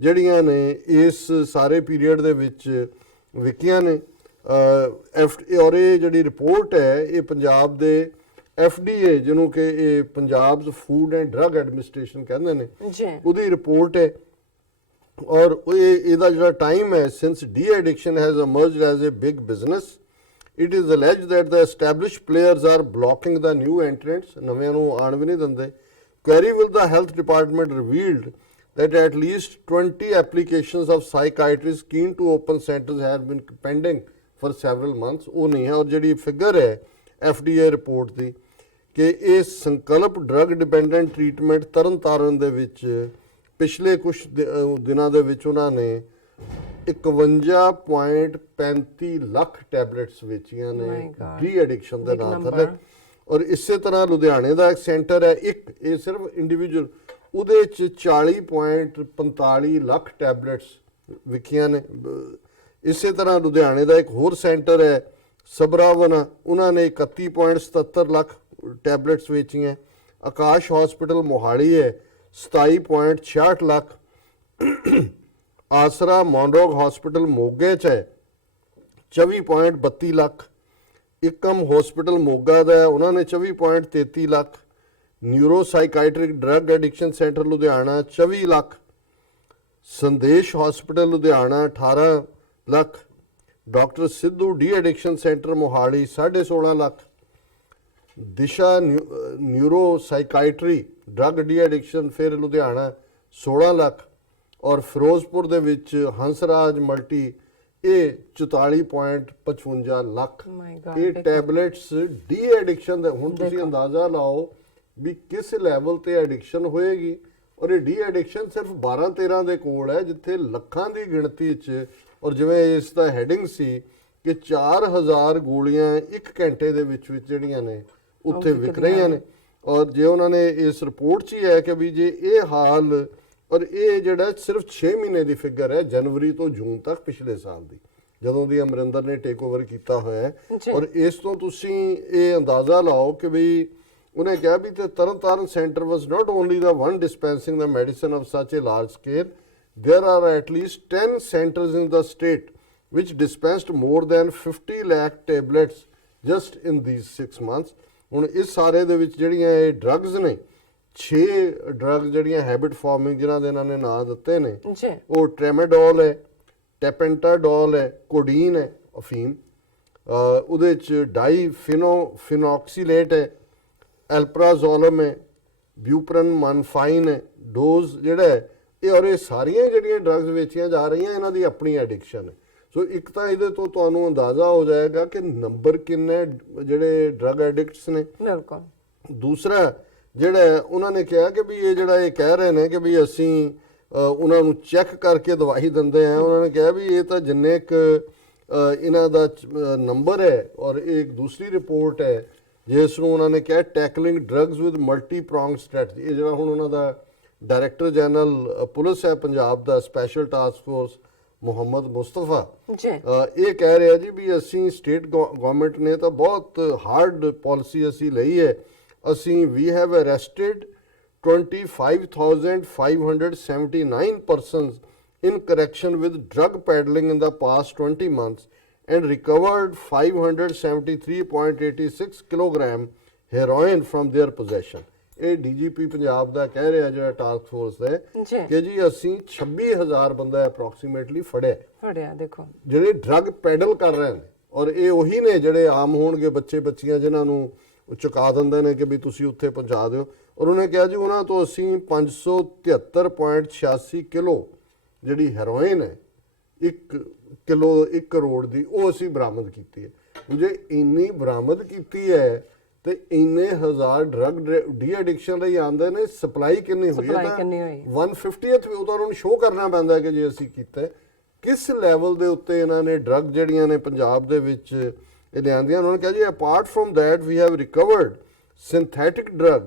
ਜਿਹੜੀਆਂ ਨੇ ਇਸ ਸਾਰੇ ਪੀਰੀਅਡ ਦੇ ਵਿੱਚ ਵਿਕੀਆਂ ਨੇ। ਔਰ ਇਹ ਜਿਹੜੀ ਰਿਪੋਰਟ ਹੈ ਇਹ ਪੰਜਾਬ ਦੇ FDA ਜਿਹਨੂੰ ਕਿ ਇਹ Punjab food and drug administration ਕਹਿੰਦੇ ਨੇ ਉਹਦੀ ਰਿਪੋਰਟ ਹੈ। ਔਰ ਇਹਦਾ ਜਿਹੜਾ ਟਾਈਮ ਹੈ since de addiction has emerged as a big business, it is alleged that the established players are blocking the new entrants, ਨਵਿਆਂ ਨੂੰ ਆਉਣ ਵੀ ਨਹੀਂ ਦਿੰਦੇ। Query with the health department revealed that at least 20 applications of psychiatrists keen to open centers have been pending for several months. ਉਹ ਨਹੀਂ ਹੈ। ਔਰ ਜਿਹੜੀ figure ਹੈ FDA ਰਿਪੋਰਟ ਦੀ ਕਿ ਇਹ ਸੰਕਲਪ ਡਰਗ ਡਿਪੈਂਡੈਂਟ ਟ੍ਰੀਟਮੈਂਟ ਤਰਨਤਾਰਨ ਦੇ ਵਿੱਚ ਪਿਛਲੇ ਕੁਝ ਦਿਨਾਂ ਦੇ ਵਿੱਚ ਉਹਨਾਂ ਨੇ 51.35 ਲੱਖ ਟੈਬਲੇਟਸ ਵੇਚੀਆਂ ਨੇ ਡੀ ਐਡਿਕਸ਼ਨ ਦੇ ਨਾਂ ਥੱਲੇ। ਔਰ ਇਸੇ ਤਰ੍ਹਾਂ ਲੁਧਿਆਣੇ ਦਾ ਇੱਕ ਸੈਂਟਰ ਹੈ, ਇਹ ਸਿਰਫ ਇੰਡੀਵਿਜੂਅਲ, ਉਹਦੇ ਚ 40.45 ਲੱਖ ਟੈਬਲੇਟਸ ਵਿਕੀਆਂ ਨੇ। ਇਸੇ ਤਰ੍ਹਾਂ ਲੁਧਿਆਣੇ ਦਾ ਇੱਕ ਹੋਰ ਸੈਂਟਰ ਹੈ ਸਬਰਾਵਨ, ਉਹਨਾਂ ਨੇ 31.77 ਲੱਖ ਟੈਬਲੇਟਸ ਵੇਚੀਆਂ। ਆਕਾਸ਼ ਹਸਪੀਟਲ ਮੋਹਾਲੀ ਹੈ 27.66 ਲੱਖ। ਆਸਰਾ ਮੌਂਡੋਗ ਹਸਪੀਟਲ ਮੋਗੇ ਚ ਹੈ 24.32 ਲੱਖ। ਇਕਮ ਹਸਪੀਟਲ ਮੋਗਾ ਦਾ ਹੈ, ਉਹਨਾਂ ਨੇ 24.33 lakh. Neuro psychiatric drug addiction centre Ludhiana 24 lakh. Sandesh hospital Ludhiana 18 lakh. Doctor Sidhu de addiction centre Mohali 16.5 lakh. Disha neuro psychiatry drug de addiction ਫਿਰ ਲੁਧਿਆਣਾ 16 ਲੱਖ। ਔਰ ਫਿਰੋਜ਼ਪੁਰ ਦੇ ਵਿੱਚ ਹੰਸਰਾਜ ਮਲਟੀ ਇਹ 44.55 ਲੱਖ। ਇਹ ਟੈਬਲੇਟਸ ਡੀ ਐਡਿਕਸ਼ਨ ਦੇ। ਹੁਣ ਤੁਸੀਂ ਅੰਦਾਜ਼ਾ ਲਾਓ ਵੀ ਕਿਸ ਲੈਵਲ ਤੇ ਐਡਿਕਸ਼ਨ ਹੋਏਗੀ। ਔਰ ਇਹ ਡੀ ਐਡਿਕਸ਼ਨ ਸਿਰਫ 12-13 ਦੇ ਕੋਲ ਹੈ, ਜਿੱਥੇ ਲੱਖਾਂ ਦੀ ਗਿਣਤੀ 'ਚ। ਔਰ ਜਿਵੇਂ ਇਸ ਦਾ ਹੈਡਿੰਗ ਸੀ ਕਿ 4000 ਗੋਲੀਆਂ 1 ਘੰਟੇ ਦੇ ਵਿੱਚ ਜਿਹੜੀਆਂ ਨੇ ਉੱਥੇ ਵਿਕ ਰਹੀਆਂ ਨੇ। ਔਰ ਜੇ ਉਹਨਾਂ ਨੇ ਇਸ ਰਿਪੋਰਟ 'ਚ ਹੀ ਹੈ ਕਿ ਵੀ ਜੇ ਇਹ ਹਾਲ, ਔਰ ਇਹ ਜਿਹੜਾ ਸਿਰਫ 6 ਮਹੀਨੇ ਦੀ ਫਿਗਰ ਹੈ, ਜਨਵਰੀ ਤੋਂ ਜੂਨ ਤੱਕ ਪਿਛਲੇ ਸਾਲ ਦੀ, ਜਦੋਂ ਦੀ ਅਮਰਿੰਦਰ ਨੇ ਟੇਕ ਓਵਰ ਕੀਤਾ ਹੋਇਆ ਹੈ। ਔਰ ਇਸ ਤੋਂ ਤੁਸੀਂ ਇਹ ਅੰਦਾਜ਼ਾ ਲਾਓ ਕਿ ਵੀ ਉਹਨੇ ਕਿਹਾ ਵੀ ਤੇ Tarn Taran centre was not only the one ਡਿਸਪੈਂਸਿੰਗ the medicine of ਸੱਚ ਏ large scale, there are at least 10 centers in the state which dispensed more than 50 lakh tablets just in these 6 months. ਹੁਣ ਇਸ ਸਾਰੇ ਦੇ ਵਿੱਚ ਜਿਹੜੀਆਂ ਇਹ ਡਰੱਗਸ ਨੇ 6 ਡਰੱਗਸ ਜਿਹੜੀਆਂ ਹੈਬਿਟ ਫਾਰਮਿੰਗ ਜਿਨ੍ਹਾਂ ਦੇ ਇਹਨਾਂ ਨੇ ਨਾਂ ਦਿੱਤੇ ਨੇ, ਉਹ ਟ੍ਰੈਮਾਡੋਲ ਹੈ, ਟੈਪੈਂਟਾਡੋਲ ਹੈ, ਕੋਡੀਨ ਹੈ ਅਫੀਮ, ਉਹਦੇ ਚ ਡਾਈਫਿਨੋਕਸੀਲੇਟ ਹੈ, ਐਲਪਰਾਜ਼ੋਲਮ ਹੈ, ਬਿਊਪਰਨ ਮਨਫਾਈਨ ਹੈ, ਡੋਜ਼ ਜਿਹੜਾ ਹੈ ਇਹ। ਔਰ ਇਹ ਸਾਰੀਆਂ ਜਿਹੜੀਆਂ ਡਰੱਗਸ ਵੇਚੀਆਂ ਜਾ ਰਹੀਆਂ ਇਹਨਾਂ ਦੀ ਆਪਣੀ ਐਡਿਕਸ਼ਨ ਹੈ। ਸੋ ਇੱਕ ਤਾਂ ਇਹਦੇ ਤੋਂ ਤੁਹਾਨੂੰ ਅੰਦਾਜ਼ਾ ਹੋ ਜਾਏਗਾ ਕਿ ਨੰਬਰ ਕਿੰਨੇ ਜਿਹੜੇ ਡਰੱਗ ਐਡਿਕਟਸ ਨੇ। ਬਿਲਕੁਲ। ਦੂਸਰਾ ਜਿਹੜਾ ਉਹਨਾਂ ਨੇ ਕਿਹਾ ਕਿ ਵੀ ਇਹ ਜਿਹੜਾ ਇਹ ਕਹਿ ਰਹੇ ਨੇ ਕਿ ਵੀ ਅਸੀਂ ਉਹਨਾਂ ਨੂੰ ਚੈੱਕ ਕਰਕੇ ਦਵਾਈ ਦਿੰਦੇ ਆ, ਉਹਨਾਂ ਨੇ ਕਿਹਾ ਵੀ ਇਹ ਤਾਂ ਜਿੰਨੇ ਕੁ ਇਹਨਾਂ ਦਾ ਨੰਬਰ ਹੈ। ਔਰ ਇਹ ਇੱਕ ਦੂਸਰੀ ਰਿਪੋਰਟ ਹੈ ਜਿਸ ਨੂੰ ਉਹਨਾਂ ਨੇ ਕਿਹਾ tackling drugs with multi prong strategy. ਇਹ ਜਿਹੜਾ ਹੁਣ ਉਹਨਾਂ ਦਾ ਡਾਇਰੈਕਟਰ ਜਨਰਲ ਪੁਲਿਸ ਹੈ ਪੰਜਾਬ ਦਾ special task force Mohammad Mustafa, ਇਹ ਕਹਿ ਰਿਹਾ ਜੀ ਵੀ ਅਸੀਂ ਸਟੇਟ ਗਵਰਨਮੈਂਟ ਨੇ ਤਾਂ ਬਹੁਤ ਹਾਰਡ ਪਾਲਿਸੀ ਅਸੀਂ ਲਈ ਹੈ। ਅਸੀਂ we have arrested 25,579 persons in connection with drug peddling in the past 20 months and recovered 573.86 kilogram heroin from their possession. ਇਹ ਡੀਜੀਪੀ ਪੰਜਾਬ ਦਾ ਕਹਿ ਰਿਹਾ ਜਿਹੜਾ ਟਾਸਕ ਫੋਰਸ ਹੈ ਕਿ ਜੀ ਅਸੀਂ 26,000 ਬੰਦਾ ਅਪਰੋਕਸੀਮੇਟਲੀ ਫੜਿਆ ਦੇਖੋ ਜਿਹੜੇ ਡਰੱਗ ਪੈਡਲ ਕਰ ਰਹੇ ਨੇ। ਔਰ ਇਹ ਉਹੀ ਨੇ ਜਿਹੜੇ ਆਮ ਹੋਣਗੇ ਬੱਚੇ ਬੱਚੀਆਂ ਜਿਨ੍ਹਾਂ ਨੂੰ ਚੁਕਾ ਦਿੰਦੇ ਨੇ ਕਿ ਵੀ ਤੁਸੀਂ ਉੱਥੇ ਪਹੁੰਚਾ ਦਿਓ। ਔਰ ਉਹਨੇ ਕਿਹਾ ਜੀ ਉਹਨਾਂ ਤੋਂ ਅਸੀਂ 573.86 ਕਿਲੋ ਜਿਹੜੀ ਹੈਰੋਇਨ ਹੈ 1 ਕਿਲੋ 1 ਕਰੋੜ ਦੀ ਉਹ ਅਸੀਂ ਬਰਾਮਦ ਕੀਤੀ ਹੈ। ਜੇ ਇੰਨੀ ਬਰਾਮਦ ਕੀਤੀ ਹੈ ਤੇ ਇੰਨੇ ਹਜ਼ਾਰ ਡਰੱਗ ਡੀ ਐਡਿਕਸ਼ਨ ਲਈ ਆਉਂਦੇ ਨੇ, ਸਪਲਾਈ ਕਿੰਨੀ ਹੋਈ ਹੈ ਤਾਂ 150th ਵੀ ਉਹ ਤਾਂ ਉਹਨਾਂ ਨੂੰ ਸ਼ੋਅ ਕਰਨਾ ਪੈਂਦਾ ਕਿ ਜੇ ਅਸੀਂ ਕੀਤਾ ਕਿਸ ਲੈਵਲ ਦੇ ਉੱਤੇ ਇਹਨਾਂ ਨੇ ਡਰੱਗ ਜਿਹੜੀਆਂ ਨੇ ਪੰਜਾਬ ਦੇ ਵਿੱਚ ਇਹ ਲਿਆਂਦੀਆਂ। ਉਹਨਾਂ ਨੇ ਕਿਹਾ ਜੀ apart from that we have recovered synthetic drug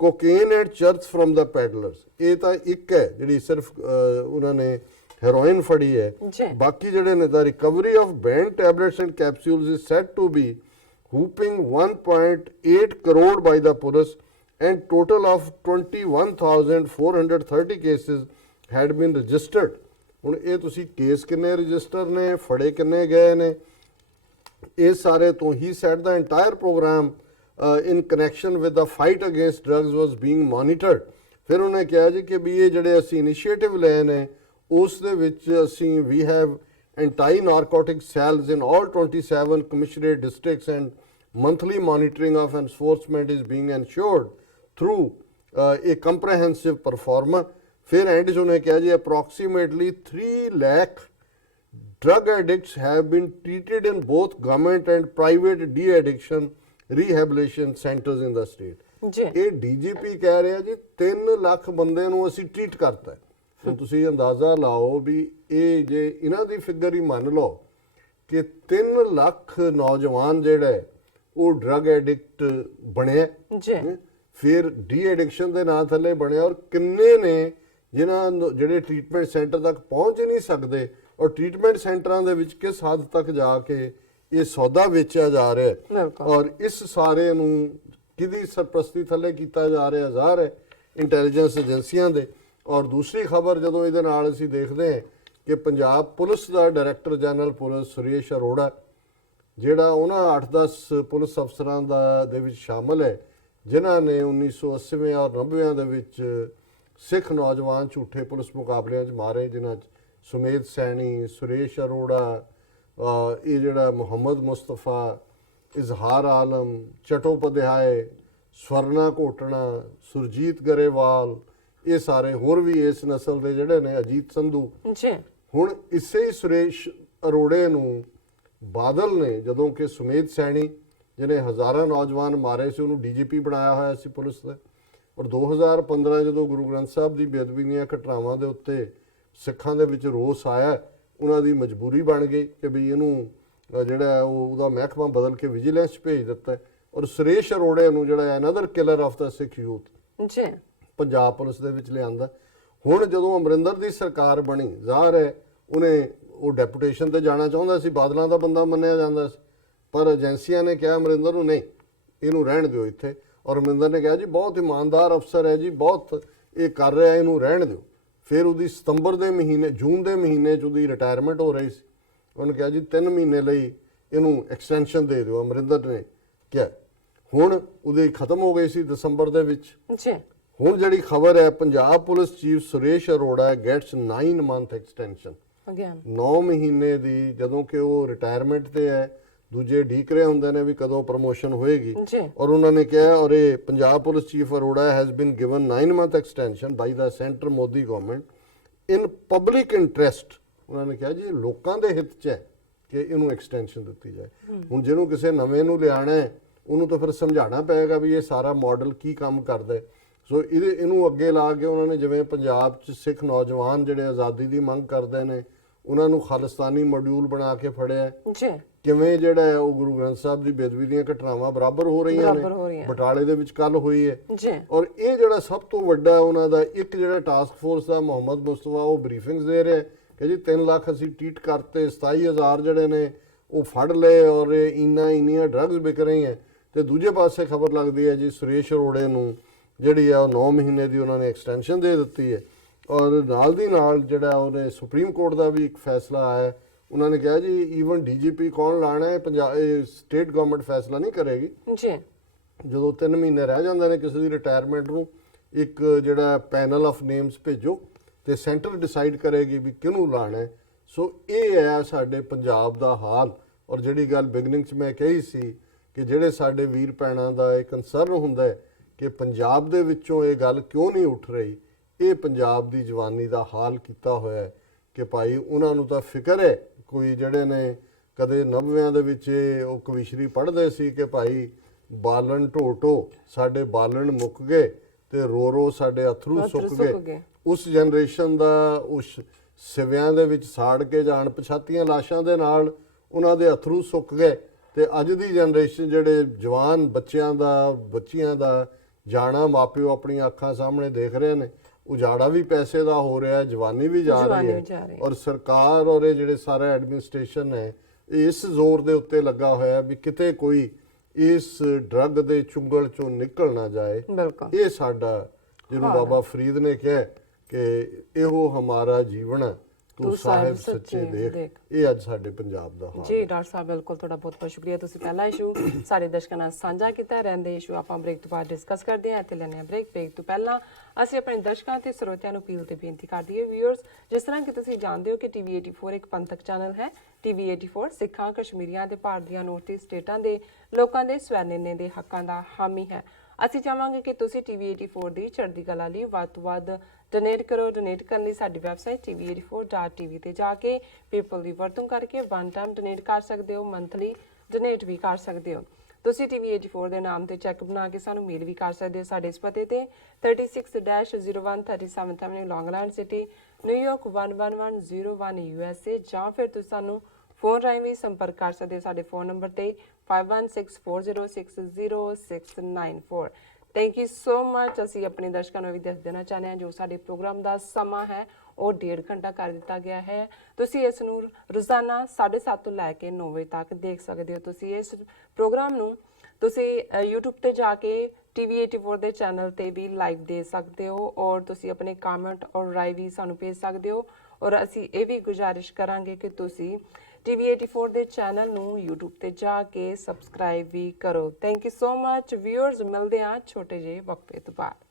cocaine and charas from the peddlers. ਇਹ ਤਾਂ ਇੱਕ ਹੈ ਜਿਹੜੀ ਸਿਰਫ ਉਹਨਾਂ ਨੇ ਹੈਰੋਇਨ ਫੜੀ ਹੈ। ਬਾਕੀ ਜਿਹੜੇ ਨੇ the recovery of banned tablets and capsules is said to be whooping 1.8 crore by the police and total of 21,430 cases had been registered. ਹੁਣ ਇਹ ਤੁਸੀਂ ਕੇਸ ਕਿੰਨੇ ਰਜਿਸਟਰ ਨੇ, ਫੜੇ ਕਿੰਨੇ ਗਏ ਨੇ, ਇਹ ਸਾਰੇ ਤੋਂ ਹੀ set the entire programme in connection with the fight against drugs was being monitored. ਫਿਰ ਉਹਨੇ ਕਿਹਾ ਜੀ ਕਿ ਵੀ ਇਹ ਜਿਹੜੇ ਅਸੀਂ ਇਨੀਸ਼ੀਏਟਿਵ ਲਏ ਨੇ ਉਸ ਦੇ ਵਿੱਚ ਅਸੀਂ we have anti-narcotic cells in all 27 commissionerate districts and monthly monitoring of enforcement is being ensured through a comprehensive performer. ਫਿਰ ਐਂਡ 'ਚ ਉਹਨੇ ਕਿਹਾ ਜੀ approximately 3 lakh drug addicts have been treated in both government and private de-addiction rehabilitation centers in the state. ਜੀ ਇਹ DGP ਕਹਿ ਰਿਹਾ ਜੀ 3 ਲੱਖ ਬੰਦੇ ਨੂੰ ਅਸੀਂ ਟ੍ਰੀਟ ਕਰਤਾ ਹੈ। ਹੁਣ ਤੁਸੀਂ ਅੰਦਾਜ਼ਾ ਲਾਓ ਵੀ ਇਹ ਜੇ ਇਹਨਾਂ ਦੀ ਫਿਗਰ ਹੀ ਮੰਨ ਲਓ ਕਿ 3 ਲੱਖ ਨੌਜਵਾਨ ਜਿਹੜਾ ਹੈ, ਉਹ ਡਰਗ ਐਡਿਕਟ ਬਣਿਆ, ਜੀ ਫਿਰ ਡੀ ਐਡਿਕਸ਼ਨ ਦੇ ਨਾਂ ਥੱਲੇ ਬਣਿਆ, ਔਰ ਕਿੰਨੇ ਨੇ ਜਿਹੜੇ ਟ੍ਰੀਟਮੈਂਟ ਸੈਂਟਰ ਤੱਕ ਪਹੁੰਚ ਹੀ ਨਹੀਂ ਸਕਦੇ, ਔਰ ਟ੍ਰੀਟਮੈਂਟ ਸੈਂਟਰਾਂ ਦੇ ਵਿੱਚ ਕਿਸ ਹੱਦ ਤੱਕ ਜਾ ਕੇ ਇਹ ਸੌਦਾ ਵੇਚਿਆ ਜਾ ਰਿਹਾ ਹੈ, ਬਿਲਕੁਲ। ਔਰ ਇਸ ਸਾਰੇ ਨੂੰ ਕਿਹਦੀ ਸਰਪ੍ਰਸਤੀ ਥੱਲੇ ਕੀਤਾ ਜਾ ਰਿਹਾ ਜ਼ਾਹਰ ਹੈ ਇੰਟੈਲੀਜੈਂਸ ਏਜੰਸੀਆਂ ਦੇ। ਔਰ ਦੂਸਰੀ ਖਬਰ ਜਦੋਂ ਇਹਦੇ ਨਾਲ ਅਸੀਂ ਦੇਖਦੇ ਹਾਂ ਕਿ ਪੰਜਾਬ ਪੁਲਿਸ ਦਾ director general police Suresh Arora, ਜਿਹੜਾ ਉਹਨਾਂ 8-10 ਪੁਲਿਸ ਅਫਸਰਾਂ ਦੇ ਵਿੱਚ ਸ਼ਾਮਲ ਹੈ ਜਿਨ੍ਹਾਂ ਨੇ 1980 ਔਰ 90 ਦੇ ਵਿੱਚ ਸਿੱਖ ਨੌਜਵਾਨ ਝੂਠੇ ਪੁਲਿਸ ਮੁਕਾਬਲਿਆਂ 'ਚ ਮਾਰੇ, ਜਿਨ੍ਹਾਂ 'ਚ ਸੁਮੇਧ ਸੈਣੀ, ਸੁਰੇਸ਼ ਅਰੋੜਾ, ਇਹ ਜਿਹੜਾ ਮੁਹੰਮਦ ਮੁਸਤਫਾ, ਇਜ਼ਹਾਰ ਆਲਮ, ਚਟੋਪਧਿਆਏ, ਸਵਰਨਾ ਘੋਟਣਾ, ਸੁਰਜੀਤ ਗਰੇਵਾਲ, ਇਹ ਸਾਰੇ ਹੋਰ ਵੀ ਇਸ ਨਸਲ ਦੇ ਜਿਹੜੇ ਨੇ, ਅਜੀਤ ਸੰਧੂ। ਜੀ ਹੁਣ ਇਸੇ ਹੀ ਸੁਰੇਸ਼ ਅਰੋੜੇ ਨੂੰ ਬਾਦਲ ਨੇ, ਜਦੋਂ ਕਿ ਸੁਮੇਧ ਸੈਣੀ ਜਿਹਨੇ ਹਜ਼ਾਰਾਂ ਨੌਜਵਾਨ ਮਾਰੇ ਸੀ, ਉਹਨੂੰ ਡੀਜੀਪੀ ਬਣਾਇਆ ਹੋਇਆ ਸੀ ਪੁਲਿਸ ਦਾ। ਔਰ 2015 ਜਦੋਂ ਗੁਰੂ ਗ੍ਰੰਥ ਸਾਹਿਬ ਦੀ ਬੇਅਦਬੀ ਦੀਆਂ ਘਟਨਾਵਾਂ ਦੇ ਉੱਤੇ ਸਿੱਖਾਂ ਦੇ ਵਿੱਚ ਰੋਸ ਆਇਆ, ਉਹਨਾਂ ਦੀ ਮਜਬੂਰੀ ਬਣ ਗਈ ਕਿ ਵੀ ਇਹਨੂੰ ਜਿਹੜਾ ਉਹਦਾ ਮਹਿਕਮਾ ਬਦਲ ਕੇ ਵਿਜੀਲੈਂਸ 'ਚ ਭੇਜ ਦਿੱਤਾ। ਔਰ ਸੁਰੇਸ਼ ਅਰੋੜੇ ਨੂੰ ਜਿਹੜਾ another killer of the Sikh youth ਜੀ ਪੰਜਾਬ ਪੁਲਿਸ ਦੇ ਵਿੱਚ ਲਿਆਂਦਾ। ਹੁਣ ਜਦੋਂ ਅਮਰਿੰਦਰ ਦੀ ਸਰਕਾਰ ਬਣੀ, ਜ਼ਾਹਰ ਹੈ ਉਹਨੇ ਉਹ ਡੈਪੂਟੇਸ਼ਨ ਤੇ ਜਾਣਾ ਚਾਹੁੰਦਾ ਸੀ, ਬਾਦਲਾਂ ਦਾ ਬੰਦਾ ਮੰਨਿਆ ਜਾਂਦਾ ਸੀ, ਪਰ ਏਜੰਸੀਆਂ ਨੇ ਕਿਹਾ ਅਮਰਿੰਦਰ ਨੂੰ ਨਹੀਂ, ਇਹਨੂੰ ਰਹਿਣ ਦਿਓ ਇੱਥੇ। ਔਰ ਅਮਰਿੰਦਰ ਨੇ ਕਿਹਾ ਜੀ ਬਹੁਤ ਇਮਾਨਦਾਰ ਅਫਸਰ ਹੈ ਜੀ, ਬਹੁਤ ਇਹ ਕਰ ਰਿਹਾ, ਇਹਨੂੰ ਰਹਿਣ ਦਿਓ। ਫਿਰ ਉਹਦੀ ਜੂਨ ਦੇ ਮਹੀਨੇ 'ਚ ਉਹਦੀ ਰਿਟਾਇਰਮੈਂਟ ਹੋ ਰਹੀ ਸੀ, ਉਹਨੇ ਕਿਹਾ ਜੀ 3 ਮਹੀਨੇ ਲਈ ਇਹਨੂੰ ਐਕਸਟੈਂਸ਼ਨ ਦੇ ਦਿਓ, ਅਮਰਿੰਦਰ ਨੇ ਕਿਹਾ। ਹੁਣ ਉਹਦੀ ਖਤਮ ਹੋ ਗਈ ਸੀ ਦਸੰਬਰ ਦੇ ਵਿੱਚ। ਜੀ ਹੁਣ ਜਿਹੜੀ ਖਬਰ ਹੈ, Punjab police chief Suresh Arora gets 9 month extension, again 9 ਮਹੀਨੇ ਦੀ, ਜਦੋਂ ਕਿ ਉਹ ਰਿਟਾਇਰਮੈਂਟ ਤੇ ਹੈ। ਦੂਜੇ ਢੀਕ ਰਹੇ ਹੁੰਦੇ ਨੇ ਵੀ ਕਦੋਂ ਪ੍ਰਮੋਸ਼ਨ ਹੋਏਗੀ, ਜੀ ਔਰ ਉਹਨਾਂ ਨੇ ਕਿਹਾ, ਔਰ ਇਹ Punjab police chief Arora has been given 9 month extension by the centre Modi government in public interest. ਉਹਨਾਂ ਨੇ ਕਿਹਾ ਜੀ ਇਹ ਲੋਕਾਂ ਦੇ ਹਿੱਤ 'ਚ ਹੈ ਕਿ ਇਹਨੂੰ ਐਕਸਟੈਂਸ਼ਨ ਦਿੱਤੀ ਜਾਏ। ਹੁਣ ਜਿਹਨੂੰ ਕਿਸੇ ਨਵੇਂ ਨੂੰ ਲਿਆਣਾ ਹੈ, ਉਹਨੂੰ ਤਾਂ ਫਿਰ ਸਮਝਾਉਣਾ ਪਏਗਾ ਵੀ ਇਹ ਸਾਰਾ ਮਾਡਲ ਕੀ ਕੰਮ ਕਰਦਾ ਹੈ। ਸੋ ਇਹਨੂੰ ਅੱਗੇ ਲਾ ਕੇ ਉਹਨਾਂ ਨੇ, ਜਿਵੇਂ ਪੰਜਾਬ 'ਚ ਸਿੱਖ ਨੌਜਵਾਨ ਜਿਹੜੇ ਆਜ਼ਾਦੀ ਦੀ ਮੰਗ ਕਰਦੇ ਨੇ, ਉਹਨਾਂ ਨੂੰ ਖਾਲਿਸਤਾਨੀ ਮੋਡਿਊਲ ਬਣਾ ਕੇ ਫੜਿਆ। ਜੀ ਕਿਵੇਂ ਜਿਹੜਾ ਹੈ ਉਹ ਗੁਰੂ ਗ੍ਰੰਥ ਸਾਹਿਬ ਦੀ ਬੇਅਦਬੀ ਦੀਆਂ ਘਟਨਾਵਾਂ ਬਰਾਬਰ ਹੋ ਰਹੀਆਂ ਨੇ, ਬਟਾਲੇ ਦੇ ਵਿੱਚ ਕੱਲ ਹੋਈ ਹੈ। ਜੀ ਔਰ ਇਹ ਜਿਹੜਾ ਸਭ ਤੋਂ ਵੱਡਾ ਉਹਨਾਂ ਦਾ ਇੱਕ ਜਿਹੜਾ ਟਾਸਕ ਫੋਰਸ ਦਾ ਮੁਹੰਮਦ ਮੁਸਤਫਾ, ਉਹ ਬਰੀਫਿੰਗਸ ਦੇ ਰਿਹਾ ਕਿ ਜੀ 3 ਲੱਖ ਅਸੀਂ ਟ੍ਰੀਟ ਕਰਤੇ, 27,000 ਜਿਹੜੇ ਨੇ ਉਹ ਫੜ ਲਏ, ਔਰ ਇੰਨੀਆਂ ਡਰੱਗਸ ਵਿਕ ਰਹੀਆਂ। ਤੇ ਦੂਜੇ ਪਾਸੇ ਖਬਰ ਲੱਗਦੀ ਹੈ ਜੀ ਸੁਰੇਸ਼ ਅਰੋੜੇ ਨੂੰ ਜਿਹੜੀ ਹੈ ਉਹ 9 ਮਹੀਨੇ ਦੀ ਉਹਨਾਂ ਨੇ ਐਕਸਟੈਂਸ਼ਨ ਦੇ ਦਿੱਤੀ ਹੈ। ਔਰ ਨਾਲ ਦੀ ਨਾਲ ਜਿਹੜਾ ਉਹਨੇ ਸੁਪਰੀਮ ਕੋਰਟ ਦਾ ਵੀ ਇੱਕ ਫੈਸਲਾ ਆਇਆ, ਉਹਨਾਂ ਨੇ ਕਿਹਾ ਜੀ ਈਵਨ ਡੀਜੀਪੀ ਕੌਣ ਲਾਣਾ ਹੈ, ਸਟੇਟ ਗਵਰਨਮੈਂਟ ਫੈਸਲਾ ਨਹੀਂ ਕਰੇਗੀ। ਜੀ ਜਦੋਂ 3 ਮਹੀਨੇ ਰਹਿ ਜਾਂਦੇ ਨੇ ਕਿਸੇ ਦੀ ਰਿਟਾਇਰਮੈਂਟ ਨੂੰ, ਇੱਕ ਜਿਹੜਾ ਪੈਨਲ ਆਫ ਨੇਮਸ ਭੇਜੋ ਤੇ ਸੈਂਟਰ ਡਿਸਾਈਡ ਕਰੇਗੀ ਵੀ ਕਿਹਨੂੰ ਲਾਣਾ ਹੈ। ਸੋ ਇਹ ਹੈ ਸਾਡੇ ਪੰਜਾਬ ਦਾ ਹਾਲ। ਔਰ ਜਿਹੜੀ ਗੱਲ ਬਿਗਨਿੰਗ 'ਚ ਮੈਂ ਕਹੀ ਸੀ ਕਿ ਜਿਹੜੇ ਸਾਡੇ ਵੀਰ ਭੈਣਾਂ ਦਾ ਇਹ ਕੰਸਰਨ ਹੁੰਦਾ ਹੈ ਕਿ ਪੰਜਾਬ ਦੇ ਵਿੱਚੋਂ ਇਹ ਗੱਲ ਕਿਉਂ ਨਹੀਂ ਉੱਠ ਰਹੀ, ਇਹ ਪੰਜਾਬ ਦੀ ਜਵਾਨੀ ਦਾ ਹਾਲ ਕੀਤਾ ਹੋਇਆ ਹੈ ਕਿ ਭਾਈ ਉਹਨਾਂ ਨੂੰ ਤਾਂ ਫਿਕਰ ਹੈ। ਕੋਈ ਜਿਹੜੇ ਨੇ ਕਦੇ 90 ਦੇ ਵਿੱਚ ਉਹ ਕਵਿਸ਼ਰੀ ਪੜ੍ਹਦੇ ਸੀ ਕਿ ਭਾਈ ਬਾਲਣ ਢੋ ਸਾਡੇ ਬਾਲਣ ਮੁੱਕ ਗਏ ਤੇ ਰੋ ਸਾਡੇ ਅਥਰੂ ਸੁੱਕ ਗਏ। ਉਸ ਜਨਰੇਸ਼ਨ ਦਾ ਉਸ ਸਿਵਿਆਂ ਦੇ ਵਿੱਚ ਸਾੜ ਕੇ ਜਾਣ ਪਛਾਤੀਆਂ ਲਾਸ਼ਾਂ ਦੇ ਨਾਲ ਉਹਨਾਂ ਦੇ ਅਥਰੂ ਸੁੱਕ ਗਏ। ਤੇ ਅੱਜ ਦੀ ਜਨਰੇਸ਼ਨ ਜਿਹੜੇ ਜਵਾਨ ਬੱਚਿਆਂ ਦਾ ਜਾਣਾ ਮਾਪਿਓ ਆਪਣੀਆਂ ਅੱਖਾਂ ਸਾਹਮਣੇ ਦੇਖ ਰਹੇ ਨੇ, ਉਜਾੜਾ ਵੀ ਪੈਸੇ ਦਾ ਹੋ ਰਿਹਾ, ਜਵਾਨੀ ਵੀ ਜਾ ਰਹੀ ਹੈ। ਔਰ ਸਰਕਾਰ ਔਰ ਇਹ ਜਿਹੜੇ ਸਾਰਾ ਐਡਮਿਨਿਸਟ੍ਰੇਸ਼ਨ ਹੈ, ਇਸ ਜ਼ੋਰ ਦੇ ਉੱਤੇ ਲੱਗਾ ਹੋਇਆ ਵੀ ਕਿਤੇ ਕੋਈ ਇਸ ਡਰੱਗ ਦੇ ਚੁੰਗਲ ਚੋਂ ਨਿਕਲ ਨਾ ਜਾਏ। ਇਹ ਸਾਡਾ, ਜਿਹਨੂੰ ਬਾਬਾ ਫਰੀਦ ਨੇ ਕਿਹਾ ਕਿ ਇਹੋ ਹਮਾਰਾ ਜੀਵਨ ਹੈ, ਤੂੰ ਸਾਹਿਬ ਸੱਚੇ ਦੇਖ। ਇਹ ਅੱਜ ਸਾਡੇ ਪੰਜਾਬ ਦਾ ਹਾਲ ਜੀ। ਡਾਕਟਰ ਸਾਹਿਬ ਬਿਲਕੁਲ ਤੁਹਾਡਾ ਬਹੁਤ ਬਹੁਤ ਸ਼ੁਕਰੀਆ। ਤੁਸੀਂ ਪਹਿਲਾ ਇਸ਼ੂ ਸਾਡੇ ਦਰਸ਼ਕਾਂ ਨਾਲ ਸਾਂਝਾ ਕੀਤਾ। ਰਹਿੰਦੇ ਇਸ਼ੂ ਆਪਾਂ ਬ੍ਰੇਕ ਤੋਂ ਬਾਅਦ ਡਿਸਕਸ ਕਰਦੇ ਹਾਂ। ਇੱਥੇ ਲੈਂਦੇ ਹਾਂ ਬ੍ਰੇਕ ਤੋਂ ਪਹਿਲਾਂ ਅਸੀਂ ਆਪਣੇ ਦਰਸ਼ਕਾਂ ਤੇ ਸਰੋਤਿਆਂ ਨੂੰ ਅਪੀਲ ਤੇ ਬੇਨਤੀ ਕਰਦੀ ਹੈ ਵਿਊਅਰਸ, ਜਿਸ ਤਰ੍ਹਾਂ ਕਿ ਤੁਸੀਂ ਜਾਣਦੇ ਹੋ ਕਿ ਟੀਵੀ 84 ਇੱਕ ਪੰਥਕ ਚੈਨਲ ਹੈ। ਟੀਵੀ 84 ਸਿੱਖਾਂ, ਕਸ਼ਮੀਰੀਆਂ ਤੇ ਭਾਰਤ ਦੀਆਂ ਨੌਰਥ ਈਸਟ ਸਟੇਟਾਂ ਦੇ ਲੋਕਾਂ ਦੇ ਸਵੈਨਿਰਣੇ ਦੇ ਹੱਕਾਂ ਦਾ ਹਾਮੀ ਹੈ। ਅਸੀਂ ਚਾਹਾਂਗੇ ਕਿ ਤੁਸੀਂ ਟੀਵੀ 84 ਦੀ ਚੜ੍ਹਦੀ ਕਲਾ ਲਈ ਵੱਧ ਤੋਂ ਵੱਧ ਡੋਨੇਟ ਕਰੋ। ਡੋਨੇਟ ਕਰਨ ਲਈ ਸਾਡੀ ਵੈਬਸਾਈਟ tv84.tv ਤੇ ਜਾ ਕੇ ਪੇਪਲ ਦੀ ਵਰਤੋਂ ਕਰਕੇ ਵਨ ਟਾਈਮ ਡੋਨੇਟ ਕਰ ਸਕਦੇ ਹੋ, ਮੰਥਲੀ ਡੋਨੇਟ ਵੀ ਕਰ ਸਕਦੇ ਹੋ। ਤੁਸੀਂ TV84 ਦੇ ਨਾਮ ਤੇ ਚੈੱਕ ਬਣਾ ਕੇ ਸਾਨੂੰ ਮੇਲ ਵੀ ਕਰ ਸਕਦੇ ਹੋ ਸਾਡੇ ਇਸ ਪਤੇ ਤੇ 36-0137 Avenue, Long Island City, New York 11101 USA, ਜਾਂ ਫਿਰ ਤੁਸੀਂ ਸਾਨੂੰ ਫੋਨ ਰਾਹੀਂ ਵੀ ਸੰਪਰਕ ਕਰ ਸਕਦੇ ਹੋ ਸਾਡੇ ਫੋਨ ਨੰਬਰ ਤੇ 5164060694। Thank you so much. ਅਸੀਂ ਆਪਣੇ ਦਰਸ਼ਕਾਂ ਨੂੰ ਵੀ ਦੱਸ ਦੇਣਾ ਚਾਹੁੰਦੇ ਹਾਂ ਜੋ ਸਾਡੇ ਪ੍ਰੋਗਰਾਮ ਦਾ ਸਮਾਂ ਹੈ ਉਹ 1.5 ਘੰਟਾ ਕਰ ਦਿੱਤਾ ਗਿਆ ਹੈ। ਤੁਸੀਂ ਇਸ ਨੂੰ ਰੋਜ਼ਾਨਾ 7:30 ਤੋਂ ਲੈ ਕੇ 9 ਵਜੇ ਤੱਕ ਦੇਖ ਸਕਦੇ ਹੋ। ਤੁਸੀਂ ਇਸ ਪ੍ਰੋਗਰਾਮ ਨੂੰ ਤੁਸੀਂ YouTube ਤੇ ਜਾ ਕੇ TV84 ਦੇ ਚੈਨਲ ਤੇ ਵੀ ਲਾਈਵ ਦੇ ਸਕਦੇ ਹੋ ਔਰ ਤੁਸੀਂ ਆਪਣੇ ਕਮੈਂਟ ਔਰ ਰਾਏ ਵੀ ਸਾਨੂੰ ਭੇਜ ਸਕਦੇ ਹੋ। ਔਰ ਅਸੀਂ ਇਹ ਵੀ ਗੁਜ਼ਾਰਿਸ਼ ਕਰਾਂਗੇ ਕਿ ਤੁਸੀਂ TV84 ਦੇ ਚੈਨਲ ਨੂੰ YouTube ਤੇ ਜਾ ਕੇ ਸਬਸਕ੍ਰਾਈਬ ਵੀ ਕਰੋ। Thank you so much viewers. ਮਿਲਦੇ ਹਾਂ ਛੋਟੇ ਜਿਹੇ ਵਕਫੇ ਤੋਂ ਬਾਅਦ।